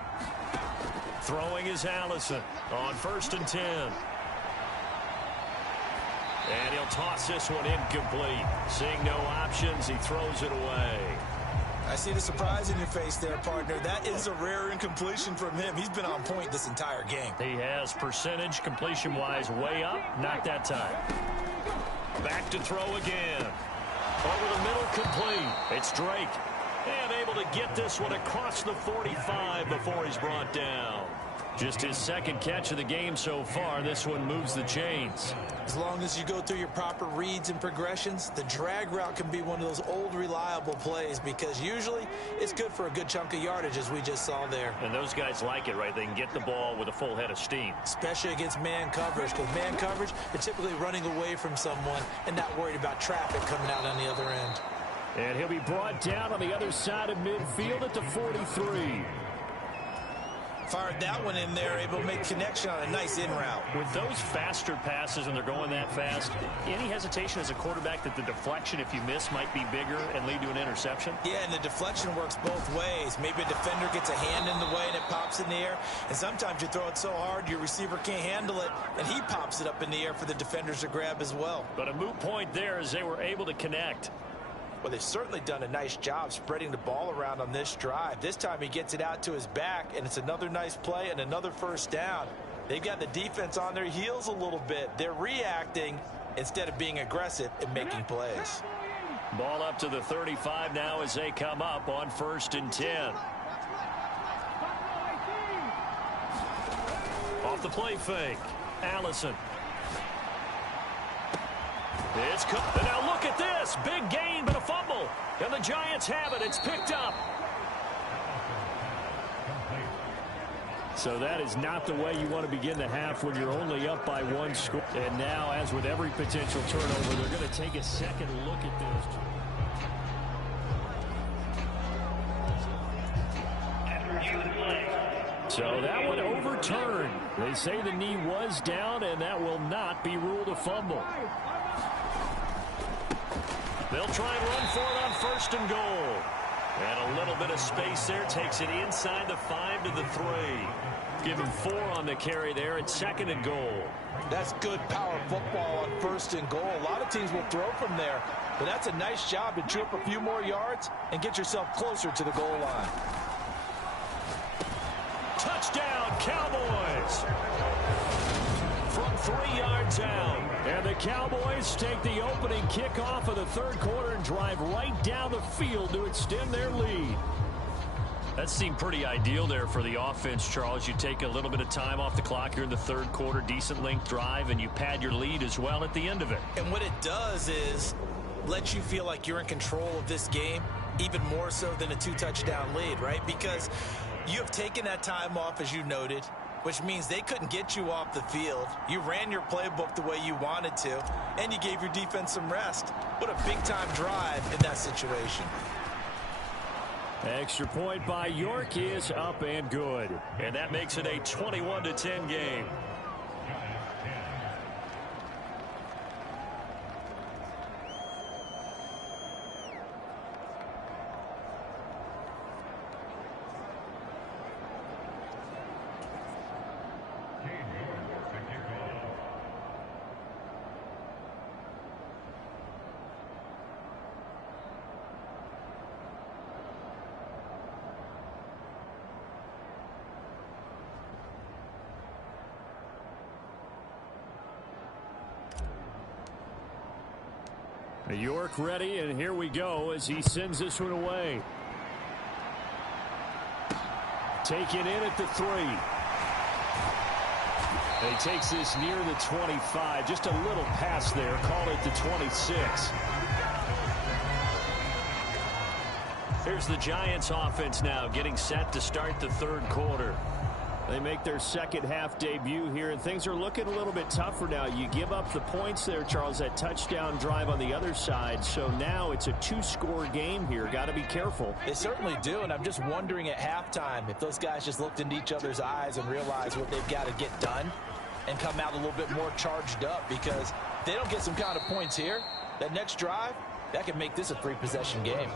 Throwing is Allison on 1st and 10. And he'll toss this one incomplete. Seeing no options, he throws it away. I see the surprise in your face there, partner. That is a rare incompletion from him. He's been on point this entire game. He has percentage completion-wise way up. Not that time. Back to throw again. Over the middle, complete. It's Drake. And able to get this one across the 45 before he's brought down. Just his 2nd catch of the game so far. This one moves the chains. As long as you go through your proper reads and progressions, the drag route can be one of those old reliable plays because usually it's good for a good chunk of yardage as we just saw there. And those guys like it, right? They can get the ball with a full head of steam. Especially against man coverage, because man coverage, they're typically running away from someone and not worried about traffic coming out on the other end. And he'll be brought down on the other side of midfield at the 43. Fired that one in there, able to make connection on a nice in route. With those faster passes and they're going that fast, any hesitation as a quarterback that the deflection, if you miss, might be bigger and lead to an interception? Yeah, and the deflection works both ways. Maybe a defender gets a hand in the way and it pops in the air. And sometimes you throw it so hard your receiver can't handle it, and he pops it up in the air for the defenders to grab as well. But a moot point there as they were able to connect. Well, they've certainly done a nice job spreading the ball around on this drive. This time he gets it out to his back, and it's another nice play and another first down. They've got the defense on their heels a little bit. They're reacting instead of being aggressive and making plays. Ball up to the 35 now as they come up on 1st and 10. Off the play fake. Allison. It's Cook. And now look at this. Big gain, but a fumble. And the Giants have it. It's picked up. So that is not the way you want to begin the half when you're only up by 1 score. And now, as with every potential turnover, they're going to take a second look at this. So that one overturned. They say the knee was down, and that will not be ruled a fumble. They'll try and run for it on 1st and goal. And a little bit of space there. Takes it inside the 5 to the 3. Give him 4 on the carry there. It's 2nd and goal. That's good power football on 1st and goal. A lot of teams will throw from there. But that's a nice job to chew up a few more yards and get yourself closer to the goal line. Touchdown, Cowboys! From 3 yards out. And the Cowboys take the opening kickoff of the 3rd quarter and drive right down the field to extend their lead. That seemed pretty ideal there for the offense, Charles. You take a little bit of time off the clock here in the 3rd quarter, decent length drive, and you pad your lead as well at the end of it. And what it does is let you feel like you're in control of this game, even more so than a 2-touchdown lead, right? Because you have taken that time off, as you noted, which means they couldn't get you off the field. You ran your playbook the way you wanted to, and you gave your defense some rest. What a big-time drive in that situation. Extra point by York is up and good. And that makes it a 21-10 game. York ready, and here we go as he sends this one away. Taken in at the 3. And he takes this near the 25. Just a little pass there. Call it the 26. Here's the Giants offense now getting set to start the 3rd quarter. They make their 2nd half debut here, and things are looking a little bit tougher now. You give up the points there, Charles, that touchdown drive on the other side. So now it's a 2-score game here. Got to be careful. They certainly do, and I'm just wondering at halftime if those guys just looked into each other's eyes and realized what they've got to get done and come out a little bit more charged up, because if they don't get some kind of points here, that next drive, that could make this a 3-possession game.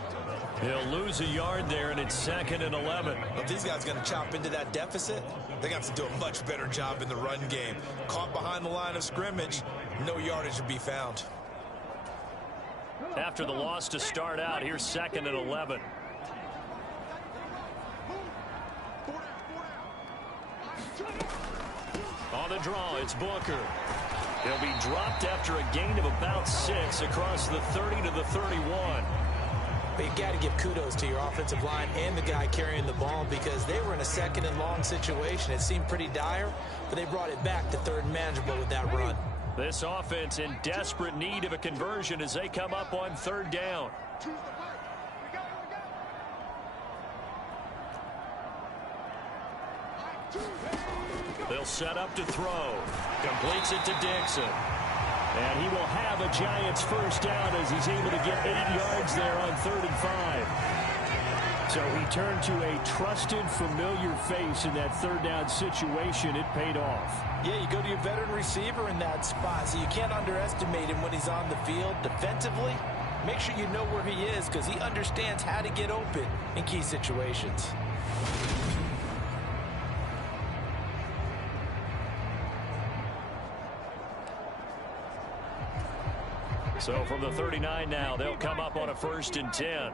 He'll lose a yard there, and it's 2nd and 11. If these guys are going to chop into that deficit, they got to do a much better job in the run game. Caught behind the line of scrimmage, no yardage to be found. After the loss to start out, here's 2nd and 11. On the draw, it's Booker. He'll be dropped after a gain of about 6 across the 30 to the 31. But you got to give kudos to your offensive line and the guy carrying the ball, because they were in a 2nd and long situation. It seemed pretty dire, but they brought it back to 3rd and manageable with that run. This offense in desperate need of a conversion as they come up on 3rd down. They'll set up to throw. Completes it to Dixon. And he will have a Giants 1st down as he's able to get 8 yards there on 3rd and 5. So he turned to a trusted, familiar face in that 3rd down situation. It paid off. Yeah, you go to your veteran receiver in that spot, so you can't underestimate him when he's on the field defensively. Make sure you know where he is, because he understands how to get open in key situations. So from the 39 now, they'll come up on a 1st and 10.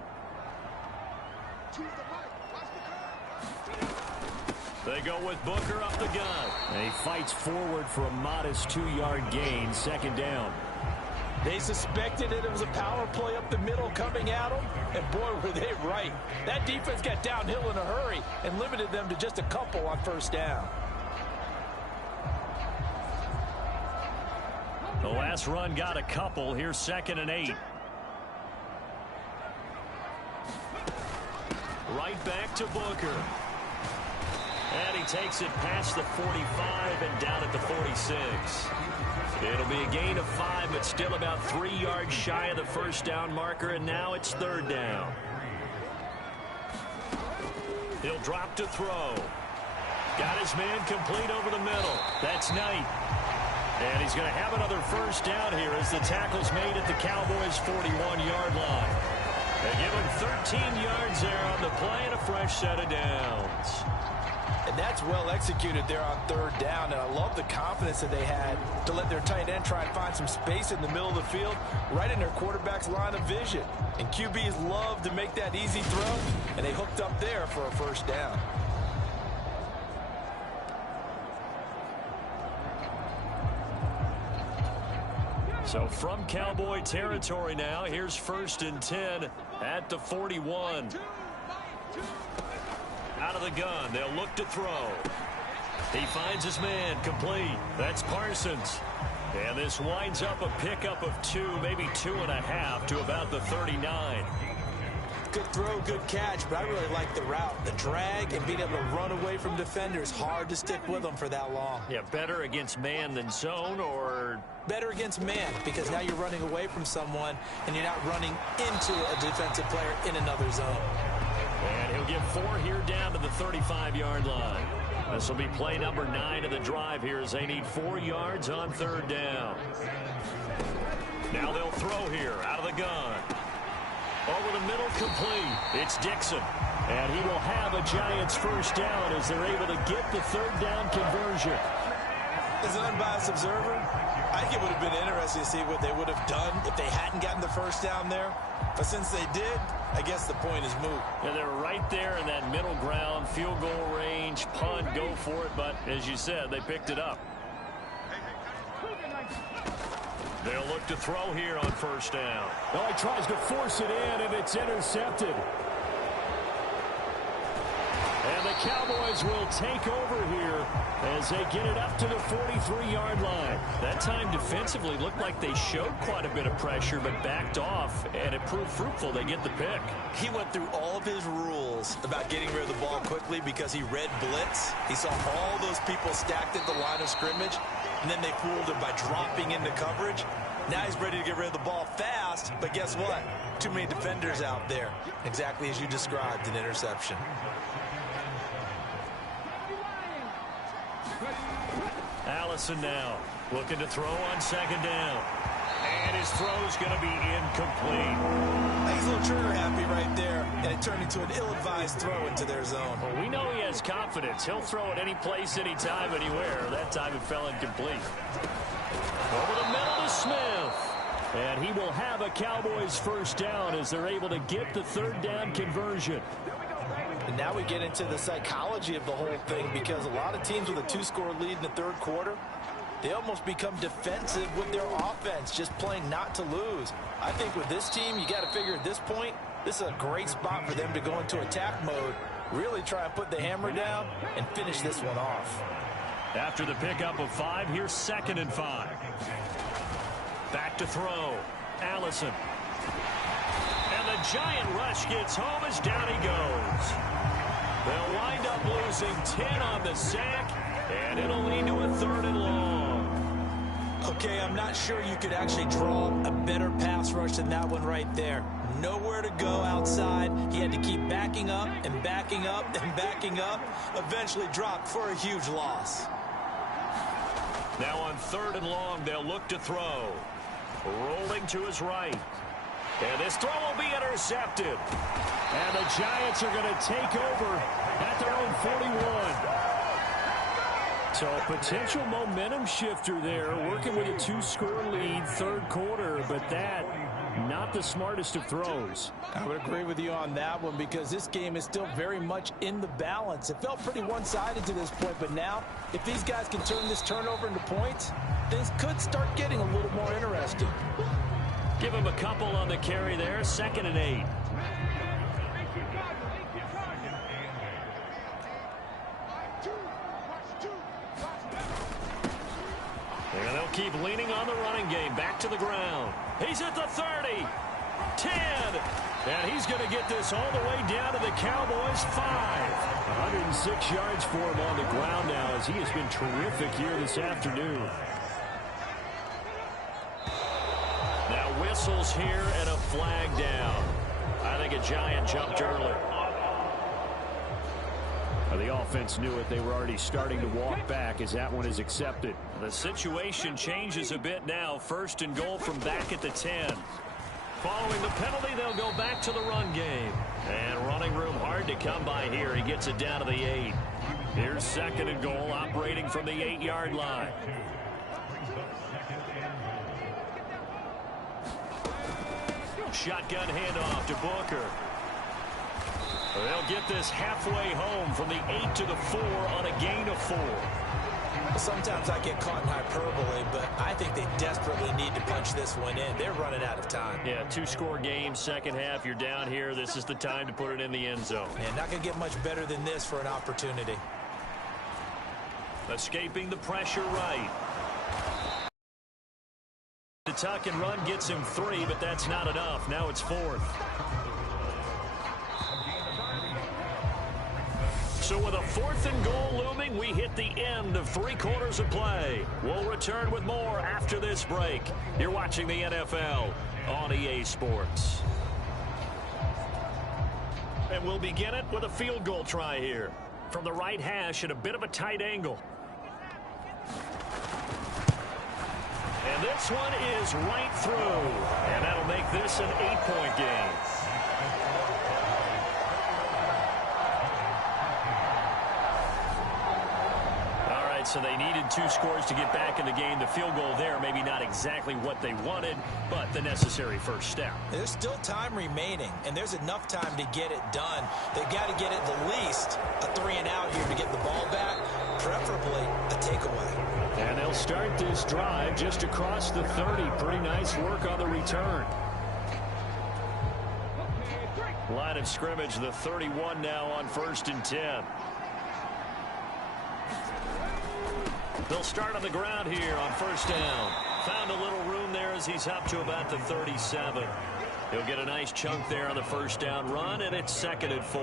They go with Booker up the gun. And he fights forward for a modest 2-yard gain, 2nd down. They suspected it was a power play up the middle coming at them, and boy, were they right. That defense got downhill in a hurry and limited them to just a couple on 1st down. The last run got a couple. Here's 2nd and 8. Right back to Booker. And he takes it past the 45 and down at the 46. It'll be a gain of 5, but still about 3 yards shy of the 1st down marker, and now it's 3rd down. He'll drop to throw. Got his man complete over the middle. That's Knight. And he's going to have another 1st down here as the tackle's made at the Cowboys' 41-yard line. They give him 13 yards there on the play and a fresh set of downs. And that's well executed there on third down. And I love the confidence that they had to let their tight end try and find some space in the middle of the field, right in their quarterback's line of vision. And QBs love to make that easy throw, and they hooked up there for a first down. So from Cowboy territory now, here's 1st and 10 at the 41. Out of the gun, they'll look to throw. He finds his man, complete. That's Parsons. And this winds up a pickup of 2, maybe 2.5 to about the 39. Good throw, good catch, but I really like the route. The drag and being able to run away from defenders, hard to stick with them for that long. Yeah, better against man than zone, or? Better against man, because now you're running away from someone and you're not running into a defensive player in another zone. And he'll get 4 here down to the 35-yard line. This will be play number 9 of the drive here as they need 4 yards on third down. Now they'll throw here out of the gun. Over the middle, complete. It's Dixon. And he will have a Giants first down as they're able to get the third down conversion. As an unbiased observer, I think it would have been interesting to see what they would have done if they hadn't gotten the first down there. But since they did, I guess the point is moot. Yeah, they're right there in that middle ground, field goal range, punt, go for it. But as you said, they picked it up. They'll look to throw here on first down. Well, he tries to force it in, and it's intercepted. And the Cowboys will take over here as they get it up to the 43-yard line. That time defensively looked like they showed quite a bit of pressure but backed off, and it proved fruitful. They get the pick. He went through all of his rules about getting rid of the ball quickly because he read blitz. He saw all those people stacked at the line of scrimmage, and then they fooled him by dropping into coverage. Now he's ready to get rid of the ball fast, but guess what? Too many defenders out there. Exactly as you described, an interception. Allison now looking to throw on second down. And his throw's going to be incomplete. He's a little trigger happy right there, and it turned into an ill-advised throw into their zone. Well, we know he has confidence. He'll throw it any place, anytime, anywhere. That time it fell incomplete. Over the middle to Smith. And he will have a Cowboys first down as they're able to get the third down conversion. And now we get into the psychology of the whole thing, because a lot of teams with a 2-score lead in the third quarter, they almost become defensive with their offense, just playing not to lose. I think with this team, you got to figure at this point, this is a great spot for them to go into attack mode, really try and put the hammer down and finish this one off. After the pickup of 5, here's 2nd and 5. Back to throw. Allison. And the giant rush gets home as down he goes. They'll wind up losing 10 on the sack, and it'll lead to a 3rd and long. Okay, I'm not sure you could actually draw a better pass rush than that one right there. Nowhere to go outside. He had to keep backing up and backing up and backing up. Eventually dropped for a huge loss. Now on 3rd and long, they'll look to throw. Rolling to his right. And this throw will be intercepted. And the Giants are going to take over at their own 41. So a potential momentum shifter there, working with a 2-score lead, third quarter, but that, not the smartest of throws. I would agree with you on that one, because this game is still very much in the balance. It felt pretty one-sided to this point, but now, if these guys can turn this turnover into points, things could start getting a little more interesting. Give him a couple on the carry there, 2nd and 8. And they'll keep leaning on the running game. Back to the ground. He's at the 30. 10. And he's going to get this all the way down to the Cowboys' 5. 106 yards for him on the ground now, as he has been terrific here this afternoon. Now whistles here and a flag down. I think a Giant jumped early. The offense knew it. They were already starting to walk back as that one is accepted. The situation changes a bit now. 1st and goal from back at the 10. Following the penalty, they'll go back to the run game. And running room hard to come by here. He gets it down to the 8. Here's 2nd and goal, operating from the 8-yard line. Shotgun handoff to Booker. They'll get this halfway home from the 8 to the 4 on a gain of 4. Sometimes I get caught in hyperbole, but I think they desperately need to punch this one in. They're running out of time. Yeah, 2-score game, second half. You're down here. This is the time to put it in the end zone. And not going to get much better than this for an opportunity. Escaping the pressure right. The tuck and run gets him 3, but that's not enough. Now it's 4th. So with a 4th and goal looming, we hit the end of 3 quarters of play. We'll return with more after this break. You're watching the NFL on EA Sports. And we'll begin it with a field goal try here. From the right hash at a bit of a tight angle. And this one is right through. And that'll make this an 8-point game. So they needed 2 scores to get back in the game. The field goal there, maybe not exactly what they wanted, but the necessary first step. There's still time remaining, and there's enough time to get it done. They've got to get at the least a 3 and out here to get the ball back, preferably a takeaway. And they'll start this drive just across the 30. Pretty nice work on the return. Line of scrimmage, the 31 now on 1st and 10. They'll start on the ground here on 1st down. Found a little room there as he's up to about the 37. He'll get a nice chunk there on the 1st down run, and it's 2nd and 4.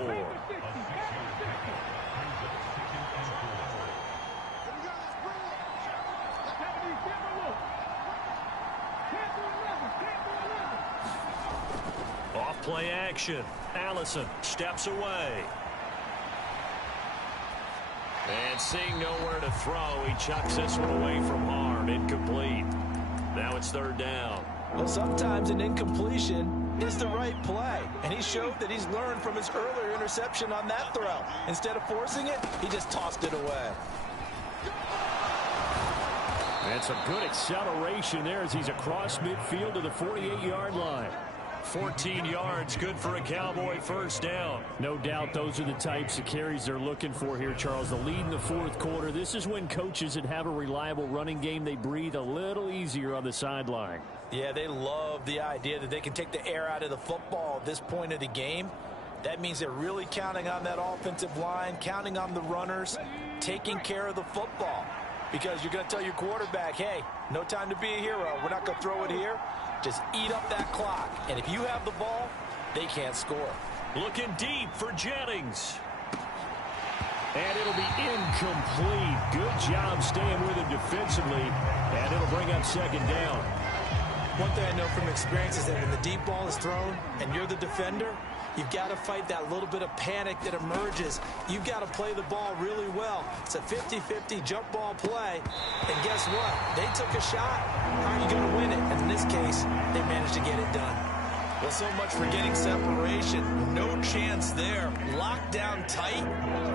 Off play action. Allison steps away. And seeing nowhere to throw, he chucks this one away from harm. Incomplete. Now it's 3rd down. Well, sometimes an incompletion is the right play. And he showed that he's learned from his earlier interception on that throw. Instead of forcing it, he just tossed it away. And some good acceleration there as he's across midfield to the 48-yard line. 14 yards, good for a Cowboy 1st down. No doubt those are the types of carries they're looking for here, Charles. The lead in the 4th quarter. This is when coaches that have a reliable running game, they breathe a little easier on the sideline. Yeah, they love the idea that they can take the air out of the football at this point of the game. That means they're really counting on that offensive line, counting on the runners, taking care of the football. Because you're going to tell your quarterback, hey, no time to be a hero. We're not going to throw it here. Just eat up that clock. And if you have the ball, they can't score. Looking deep for Jennings. And it'll be incomplete. Good job staying with it defensively. And it'll bring up 2nd down. One thing I know from experience is that when the deep ball is thrown and you're the defender, you've got to fight that little bit of panic that emerges. You've got to play the ball really well. It's a 50-50 jump ball play. And guess what? They took a shot. How are you going to win it? And in this case, they managed to get it done. Well, so much for getting separation. No chance there. Locked down tight,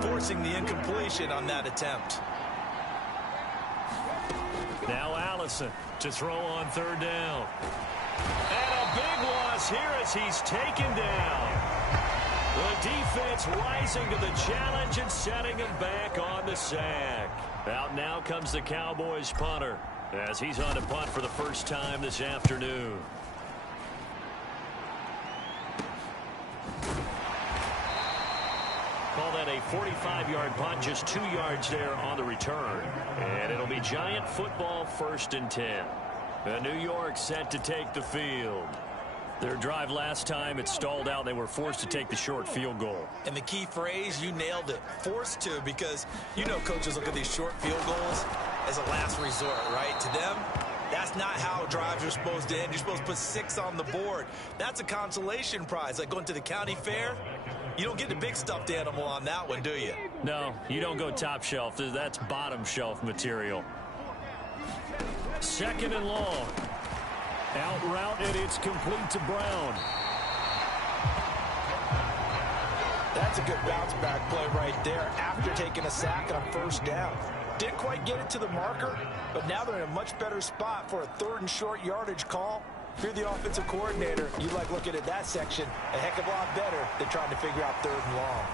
forcing the incompletion on that attempt. Now Allison to throw on 3rd down. And a big loss here as he's taken down. The defense rising to the challenge and setting him back on the sack. Out now comes the Cowboys punter as he's on to punt for the first time this afternoon. Call that a 45-yard punt, just 2 yards there on the return. And it'll be Giant football 1st and 10. New York set to take the field. Their drive last time, it stalled out. They were forced to take the short field goal. And the key phrase, you nailed it, forced to, because you know coaches look at these short field goals as a last resort, right? To them, that's not how drives are supposed to end. You're supposed to put 6 on the board. That's a consolation prize, like going to the county fair. You don't get the big stuffed animal on that one, do you? No, you don't go top shelf. That's bottom shelf material. 2nd and long. Out route, and it's complete to Brown. That's a good bounce-back play right there after taking a sack on first down. Didn't quite get it to the marker, but now they're in a much better spot for a 3rd and short yardage call. If you're the offensive coordinator, you like looking at that section a heck of a lot better than trying to figure out 3rd and long.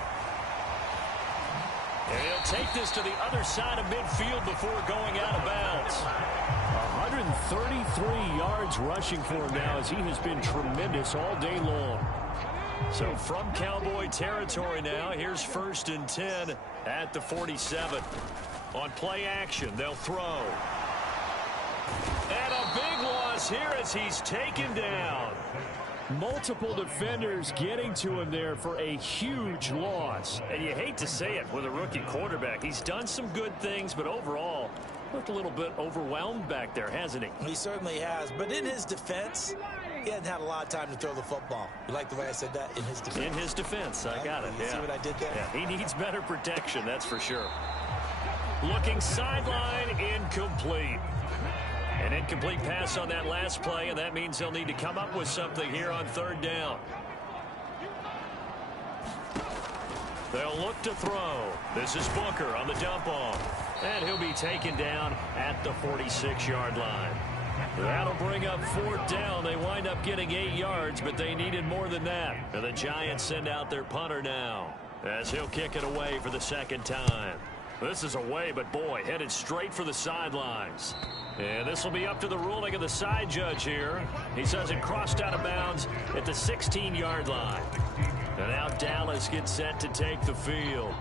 And he'll take this to the other side of midfield before going out of bounds. 133 yards rushing for him now, as he has been tremendous all day long. So from Cowboy territory now, here's 1st and 10 at the 47. On play action, they'll throw. And a big loss here as he's taken down. Multiple defenders getting to him there for a huge loss. And you hate to say it with a rookie quarterback. He's done some good things, but overall, looked a little bit overwhelmed back there, hasn't he? He certainly has. But in his defense, he hasn't had a lot of time to throw the football. You like the way I said that? In his defense. In his defense. I got it. You see what I did there? Yeah, he needs better protection, that's for sure. Looking sideline, incomplete. An incomplete pass on that last play, and that means they'll need to come up with something here on 3rd down. They'll look to throw. This is Booker on the dump off. And he'll be taken down at the 46-yard line. That'll bring up 4th down. They wind up getting 8 yards, but they needed more than that. And the Giants send out their punter now, as he'll kick it away for the 2nd time. This is away, but boy, headed straight for the sidelines. And this will be up to the ruling of the side judge here. He says it crossed out of bounds at the 16-yard line. And now Dallas gets set to take the field.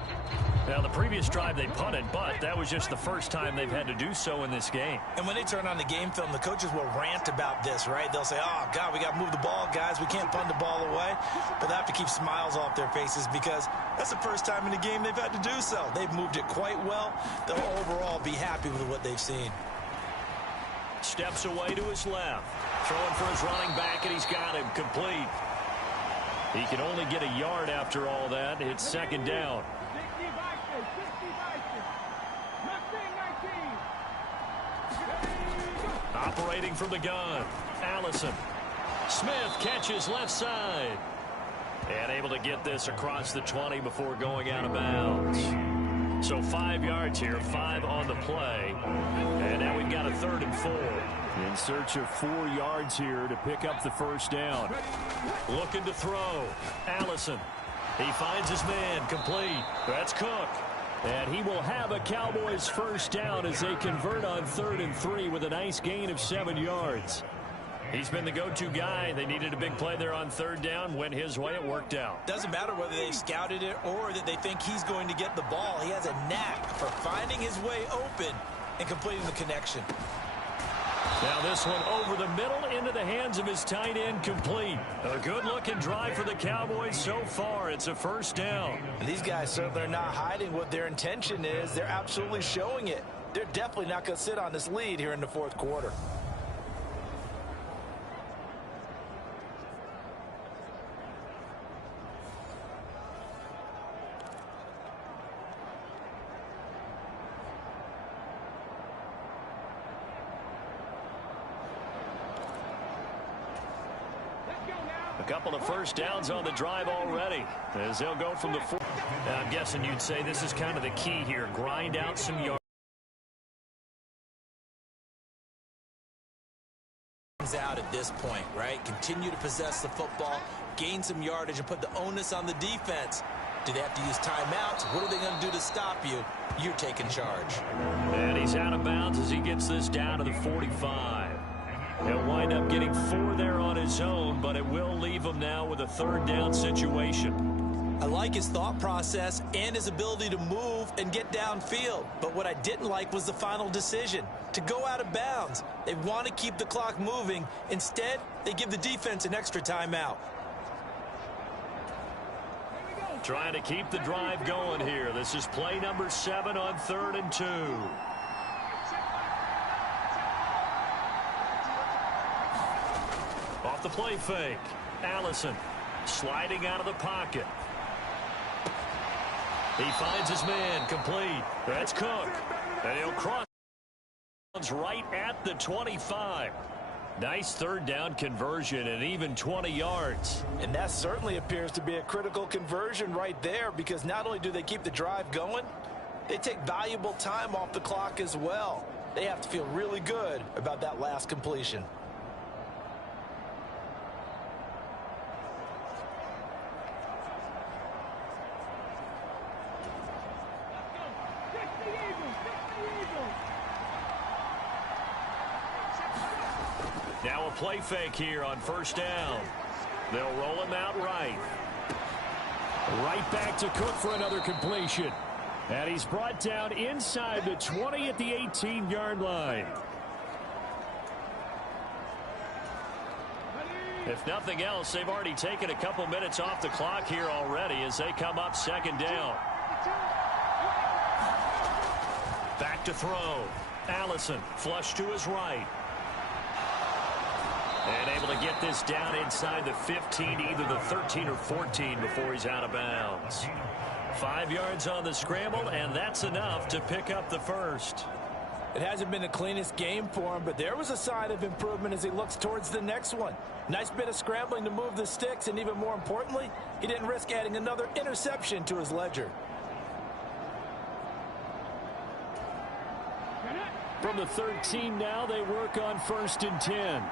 Now, the previous drive they punted, but that was just the first time they've had to do so in this game. And when they turn on the game film, the coaches will rant about this, right? They'll say, oh, God, we got to move the ball, guys. We can't punt the ball away. But they have to keep smiles off their faces because that's the first time in the game they've had to do so. They've moved it quite well. They'll overall be happy with what they've seen. Steps away to his left. Throwing for his running back, and he's got him complete. He can only get a yard after all that. It's 2nd down. Operating from the gun, Allison. Smith catches left side. And able to get this across the 20 before going out of bounds. So 5 yards here, 5 on the play. And now we've got a 3rd and 4. In search of 4 yards here to pick up the 1st down. Looking to throw. Allison. He finds his man, complete. That's Cook. And he will have a Cowboys 1st down as they convert on 3rd and 3 with a nice gain of 7 yards. He's been the go-to guy. They needed a big play there on 3rd down. Went his way. It worked out. Doesn't matter whether they scouted it or that they think he's going to get the ball. He has a knack for finding his way open and completing the connection. Now this one over the middle into the hands of his tight end, complete. A good-looking drive for the Cowboys so far. It's a 1st down. And these guys certainly are not hiding what their intention is. They're absolutely showing it. They're definitely not going to sit on this lead here in the 4th quarter. A couple of 1st downs on the drive already as they'll go from the 4. I'm guessing you'd say this is kind of the key here. Grind out some yards. Out at this point, right? Continue to possess the football, gain some yardage, and put the onus on the defense. Do they have to use timeouts? What are they going to do to stop you? You're taking charge. And he's out of bounds as he gets this down to the 45. He'll wind up getting 4 there on his own, but it will leave him now with a 3rd down situation. I like his thought process and his ability to move and get downfield. But what I didn't like was the final decision, to go out of bounds. They want to keep the clock moving. Instead, they give the defense an extra timeout. Trying to keep the drive going here. This is play number 7 on 3rd and 2. Off the play fake. Allison sliding out of the pocket. He finds his man, complete. That's Cook. And he'll cross right at the 25. Nice third down conversion and even 20 yards. And that certainly appears to be a critical conversion right there, because not only do they keep the drive going, they take valuable time off the clock as well. They have to feel really good about that last completion. Now a play fake here on first down. They'll roll him out right. Right back to Cook for another completion. And he's brought down inside the 20 at the 18-yard line. If nothing else, they've already taken a couple minutes off the clock here already as they come up second down. Back to throw. Allison flush to his right. And able to get this down inside the 15, either the 13 or 14 before he's out of bounds. 5 yards on the scramble, and that's enough to pick up the first. It hasn't been the cleanest game for him, but there was a sign of improvement as he looks towards the next one. Nice bit of scrambling to move the sticks, and even more importantly, he didn't risk adding another interception to his ledger. From the 13 now, they work on 1st and 10.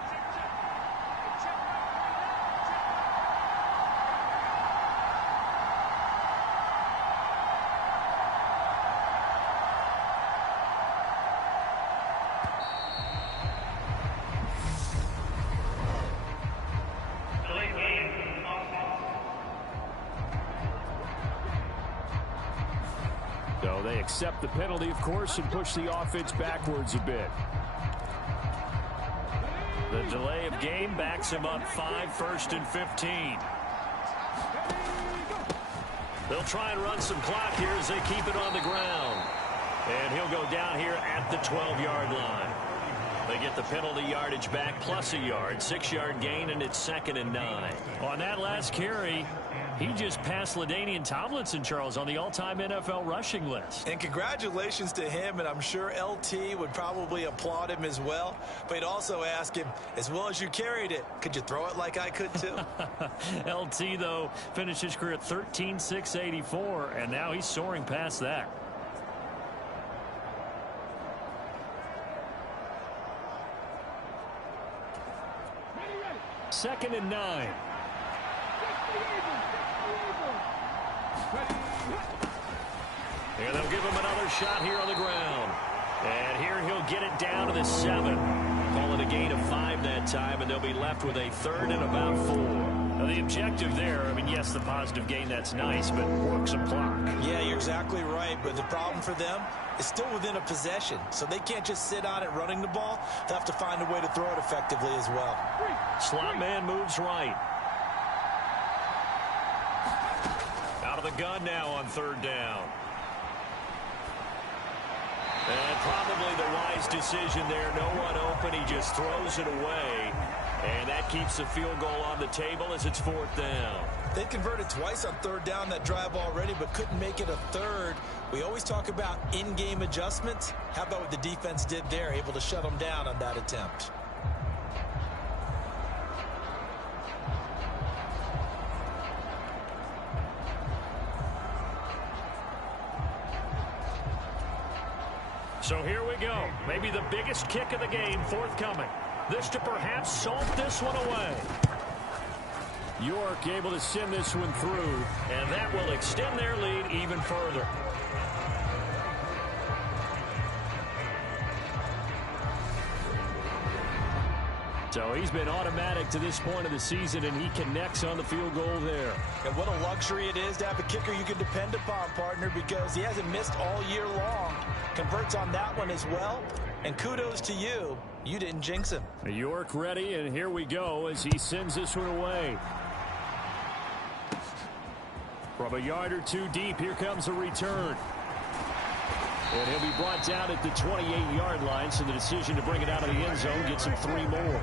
So they accept the penalty, of course, and push the offense backwards a bit. The delay of game backs him up 5, 1st and 15. They'll try and run some clock here as they keep it on the ground. And he'll go down here at the 12-yard line. They get the penalty yardage back plus a yard. 6-yard gain, and it's 2nd and 9. On that last carry, he just passed LaDainian Tomlinson, Charles, on the all-time NFL rushing list. And congratulations to him, and I'm sure LT would probably applaud him as well. But he'd also ask him, as well as you carried it, could you throw it like I could too? LT, though, finished his career at 13,684, and now he's soaring past that. Second and 9. And they'll give him another shot here on the ground. And here he'll get it down to the 7. Call it a gain of 5 that time, and they'll be left with a 3rd and about 4. Now the objective there, I mean, yes, the positive gain, that's nice, but work some clock. Yeah, you're exactly right, but the problem for them is still within a possession, so they can't just sit on it running the ball. They'll have to find a way to throw it effectively as well. Slot man moves right. Out of the gun now on 3rd down. And probably the wise decision there. No one open. He just throws it away. And that keeps the field goal on the table as it's 4th down. They converted twice on 3rd down that drive already, but couldn't make it a 3rd. We always talk about in-game adjustments. How about what the defense did there, able to shut them down on that attempt? So here we go. Maybe the biggest kick of the game forthcoming. This to perhaps salt this one away. York able to send this one through, and that will extend their lead even further. So he's been automatic to this point of the season, and he connects on the field goal there. And what a luxury it is to have a kicker you can depend upon, partner, because he hasn't missed all year long. Converts on that one as well. And kudos to you. You didn't jinx him. York ready, and here we go as he sends this one away. From a yard or two deep, here comes a return. And he'll be brought down at the 28-yard line, so the decision to bring it out of the end zone gets him 3 more.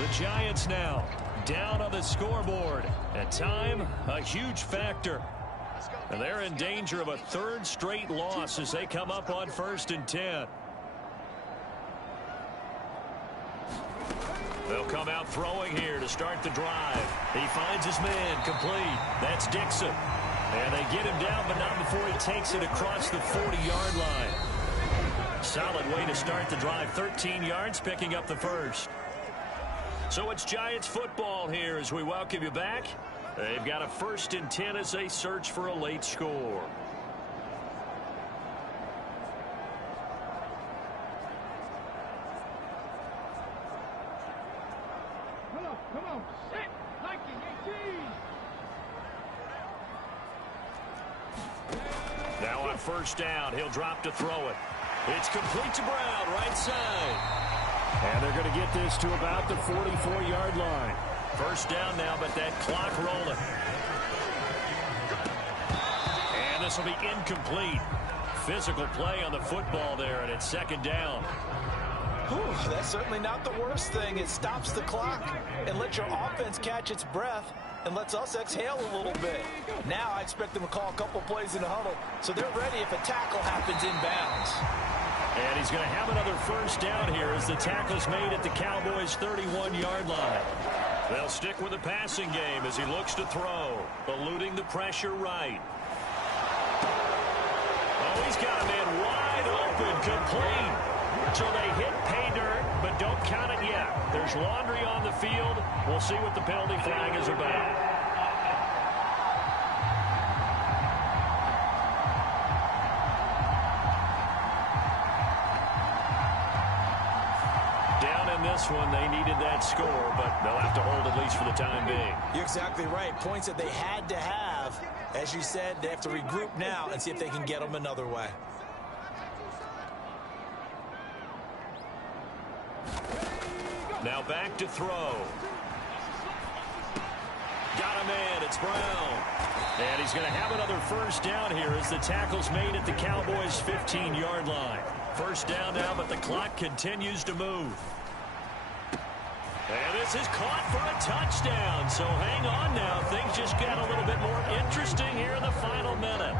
The Giants now down on the scoreboard. At time, a huge factor. And they're in danger of a 3rd straight loss as they come up on 1st and 10. They'll come out throwing here to start the drive. He finds his man complete. That's Dixon. And they get him down, but not before he takes it across the 40-yard line. Solid way to start the drive. 13 yards, picking up the first. So it's Giants football here as we welcome you back. They've got a 1st and 10 as they search for a late score. Come on, set, 1918. Now on 1st down, he'll drop to throw it. It's complete to Brown, right side. And they're going to get this to about the 44-yard line. 1st down now, but that clock rolling. And this will be incomplete. Physical play on the football there, and it's 2nd down. Whew, that's certainly not the worst thing. It stops the clock and lets your offense catch its breath and lets us exhale a little bit. Now I expect them to call a couple plays in the huddle, so they're ready if a tackle happens inbounds. And he's going to have another 1st down here as the tackle's made at the Cowboys' 31-yard line. They'll stick with the passing game as he looks to throw, eluding the pressure right. Oh, he's got a man wide open, complete. So they hit pay dirt, but don't count it yet. There's laundry on the field. We'll see what the penalty flag is about. Down in this one, they needed that score, but they'll have to hold at least for the time being. You're exactly right. Points that they had to have. As you said, they have to regroup now and see if they can get them another way. Now back to throw. Got a man. It's Brown. And he's going to have another 1st down here as the tackle's made at the Cowboys' 15-yard line. 1st down now, but the clock continues to move. And this is caught for a touchdown. So hang on now. Things just got a little bit more interesting here in the final minute.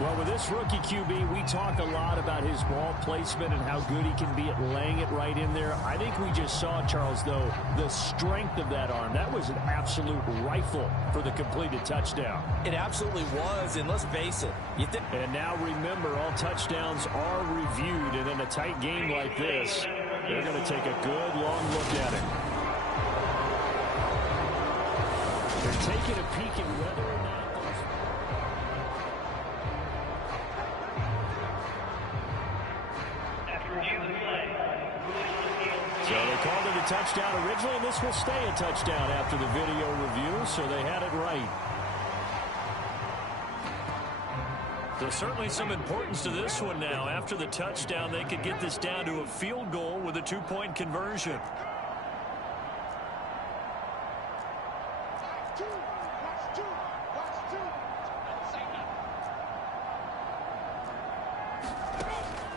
Well, with this rookie QB, we talk a lot about his ball placement and how good he can be at laying it right in there. I think we just saw, Charles, though, the strength of that arm. That was an absolute rifle for the completed touchdown. It absolutely was, and let's face it. And now remember, all touchdowns are reviewed, and in a tight game like this, they're going to take a good long look at it. They're taking a peek at whether or not So they called it a touchdown originally, and this will stay a touchdown after the video review, so they had it right. There's certainly some importance to this one now. After the touchdown, they could get this down to a field goal with a 2-point conversion.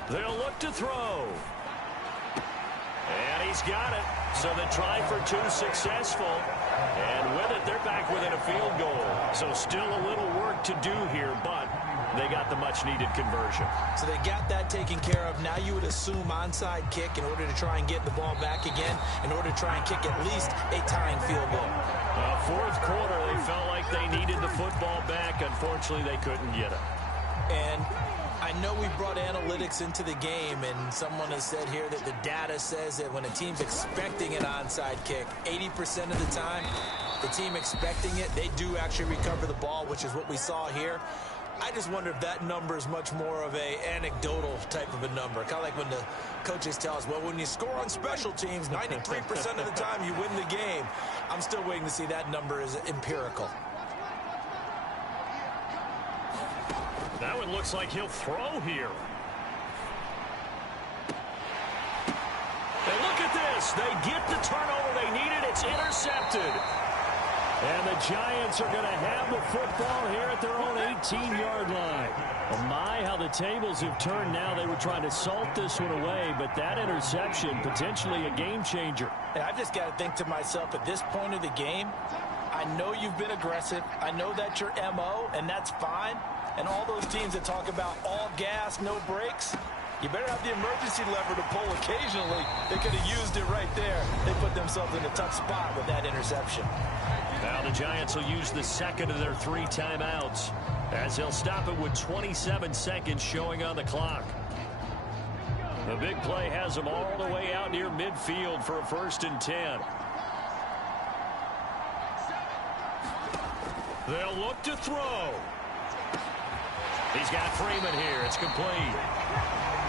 They'll look to throw. And he's got it. So the try for 2 successful. And with it, they're back within a field goal. So still a little work to do here, but they got the much-needed conversion. So they got that taken care of. Now you would assume onside kick in order to try and get the ball back again, in order to try and kick at least a tying field goal. 4th quarter, they felt like they needed the football back. Unfortunately, they couldn't get it. And I know we brought analytics into the game, and someone has said here that the data says that when a team's expecting an onside kick, 80% of the time, the team expecting it, they do actually recover the ball, which is what we saw here. I just wonder if that number is much more of a anecdotal type of a number. Kind of like when the coaches tell us, well, when you score on special teams, 93% of the time you win the game. I'm still waiting to see that number is empirical. That one looks like he'll throw here. And look at this. They get the turnover they needed. It's intercepted. And the Giants are going to have the football here at their own 18-yard line. Oh my, how the tables have turned now. They were trying to salt this one away, but that interception, potentially a game changer. And I've just got to think to myself, at this point of the game, I know you've been aggressive. I know that's your MO, and that's fine. And all those teams that talk about all gas, no brakes, You better have the emergency lever to pull occasionally. They could have used it right there. They put themselves in a tough spot with that interception. Now the Giants will use the second of their 3 timeouts as they'll stop it with 27 seconds showing on the clock. The big play has them all the way out near midfield for a 1st and 10. They'll look to throw. He's got Freeman here. It's complete.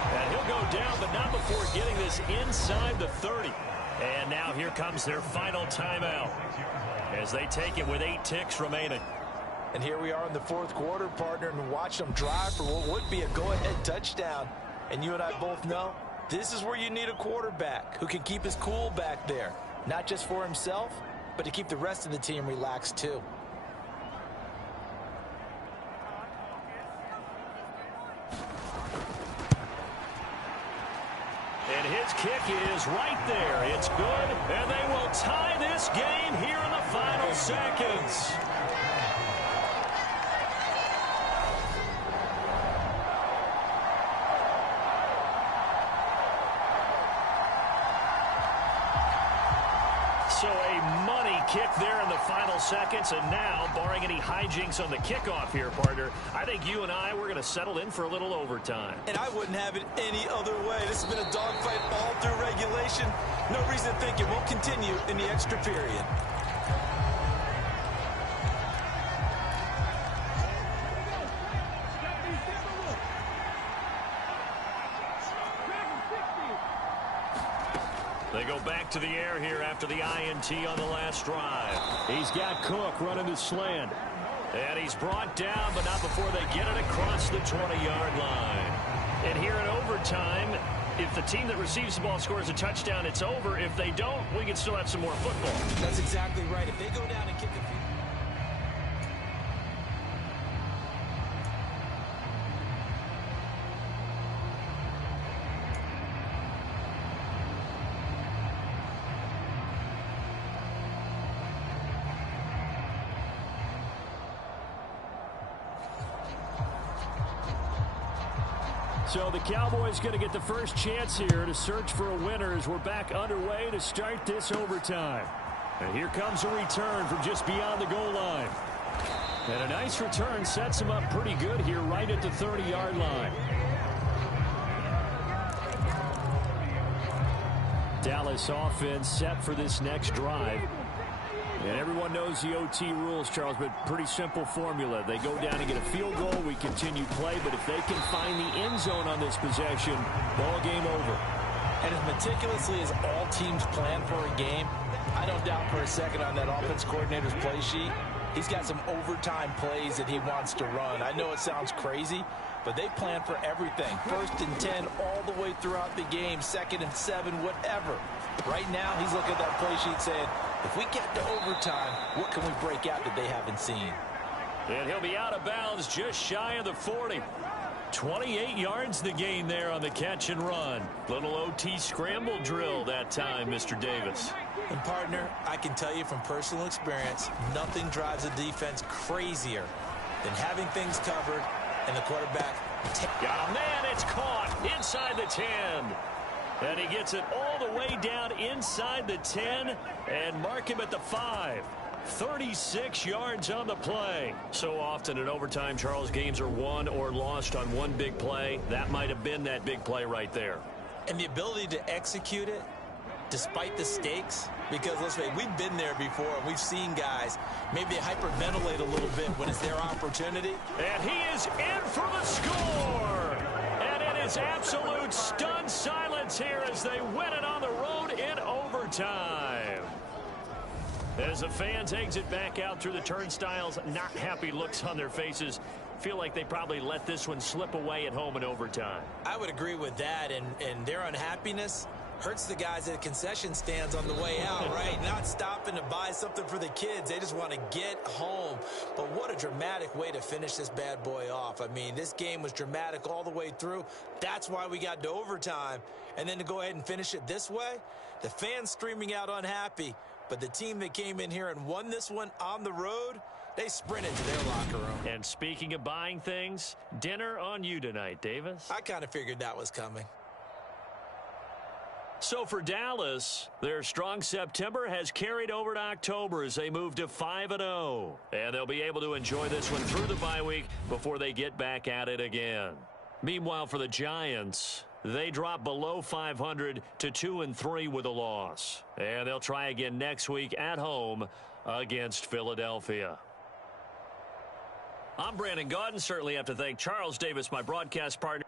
And he'll go down, but not before getting this inside the 30. And now here comes their final timeout as they take it with 8 ticks remaining. And here we are in the 4th quarter, partner, and watch them drive for what would be a go-ahead touchdown. And you and I both know this is where you need a quarterback who can keep his cool back there. Not just for himself, but to keep the rest of the team relaxed too. And his kick is right there. It's good, and they will tie this game here in the final seconds. So a money kick there in the final seconds, and now, barring any hijinks on the kickoff here, partner, I think you and we're going to settle in for a little overtime. And I wouldn't have it any other way. This has been a dogfight all through regulation. No reason to think it won't continue in the extra period. They go back to the air here after the INT on the last drive. He's got Cook running the slant. And he's brought down, but not before they get it across the 20-yard line. And here in overtime, if the team that receives the ball scores a touchdown, it's over. If they don't, we can still have some more football. That's exactly right. If they go down and kick the field. So the Cowboys going to get the first chance here to search for a winner as we're back underway to start this overtime. And here comes a return from just beyond the goal line. And a nice return sets them up pretty good here right at the 30-yard line. Dallas offense set for this next drive. And everyone knows the OT rules, Charles, but pretty simple formula. They go down and get a field goal, we continue play, but if they can find the end zone on this possession, ball game over. And as meticulously as all teams plan for a game, I don't doubt for a second on that offense coordinator's play sheet, he's got some overtime plays that he wants to run. I know it sounds crazy, but they plan for everything. 1st and 10 all the way throughout the game, 2nd and 7, whatever. Right now, he's looking at that play sheet saying, if we get to overtime, what can we break out that they haven't seen? And he'll be out of bounds just shy of the 40. 28 yards the gain there on the catch and run. Little OT scramble drill that time, Mr. Davis. And, partner, I can tell you from personal experience, nothing drives a defense crazier than having things covered and the quarterback. Got a man, it's caught inside the 10. And he gets it all the way down inside the 10 and mark him at the 5. 36 yards on the play. So often in overtime, Charles, games are won or lost on one big play. That might have been that big play right there. And the ability to execute it despite the stakes, because let's face it, we've been there before. We've seen guys maybe hyperventilate a little bit when it's their opportunity. And he is in for the score. And it is absolute stunned silence here as they win it on the road in overtime. As the fans exit back out through the turnstiles, not happy looks on their faces. Feel like they probably let this one slip away at home in overtime. I would agree with that, and their unhappiness hurts the guys at concession stands on the way out, right? Not stopping to buy something for the kids. They just want to get home. But what a dramatic way to finish this bad boy off. I mean, this game was dramatic all the way through. That's why we got to overtime. And then to go ahead and finish it this way, the fans streaming out unhappy. But the team that came in here and won this one on the road, They sprinted to their locker room. And speaking of buying things, dinner on you tonight, Davis. I kind of figured that was coming. So for Dallas, their strong September has carried over to October as they move to 5-0. And they'll be able to enjoy this one through the bye week before they get back at it again. Meanwhile, for the Giants, they drop below 500 to 2-3 with a loss. And they'll try again next week at home against Philadelphia. I'm Brandon Gaudin. Certainly have to thank Charles Davis, my broadcast partner.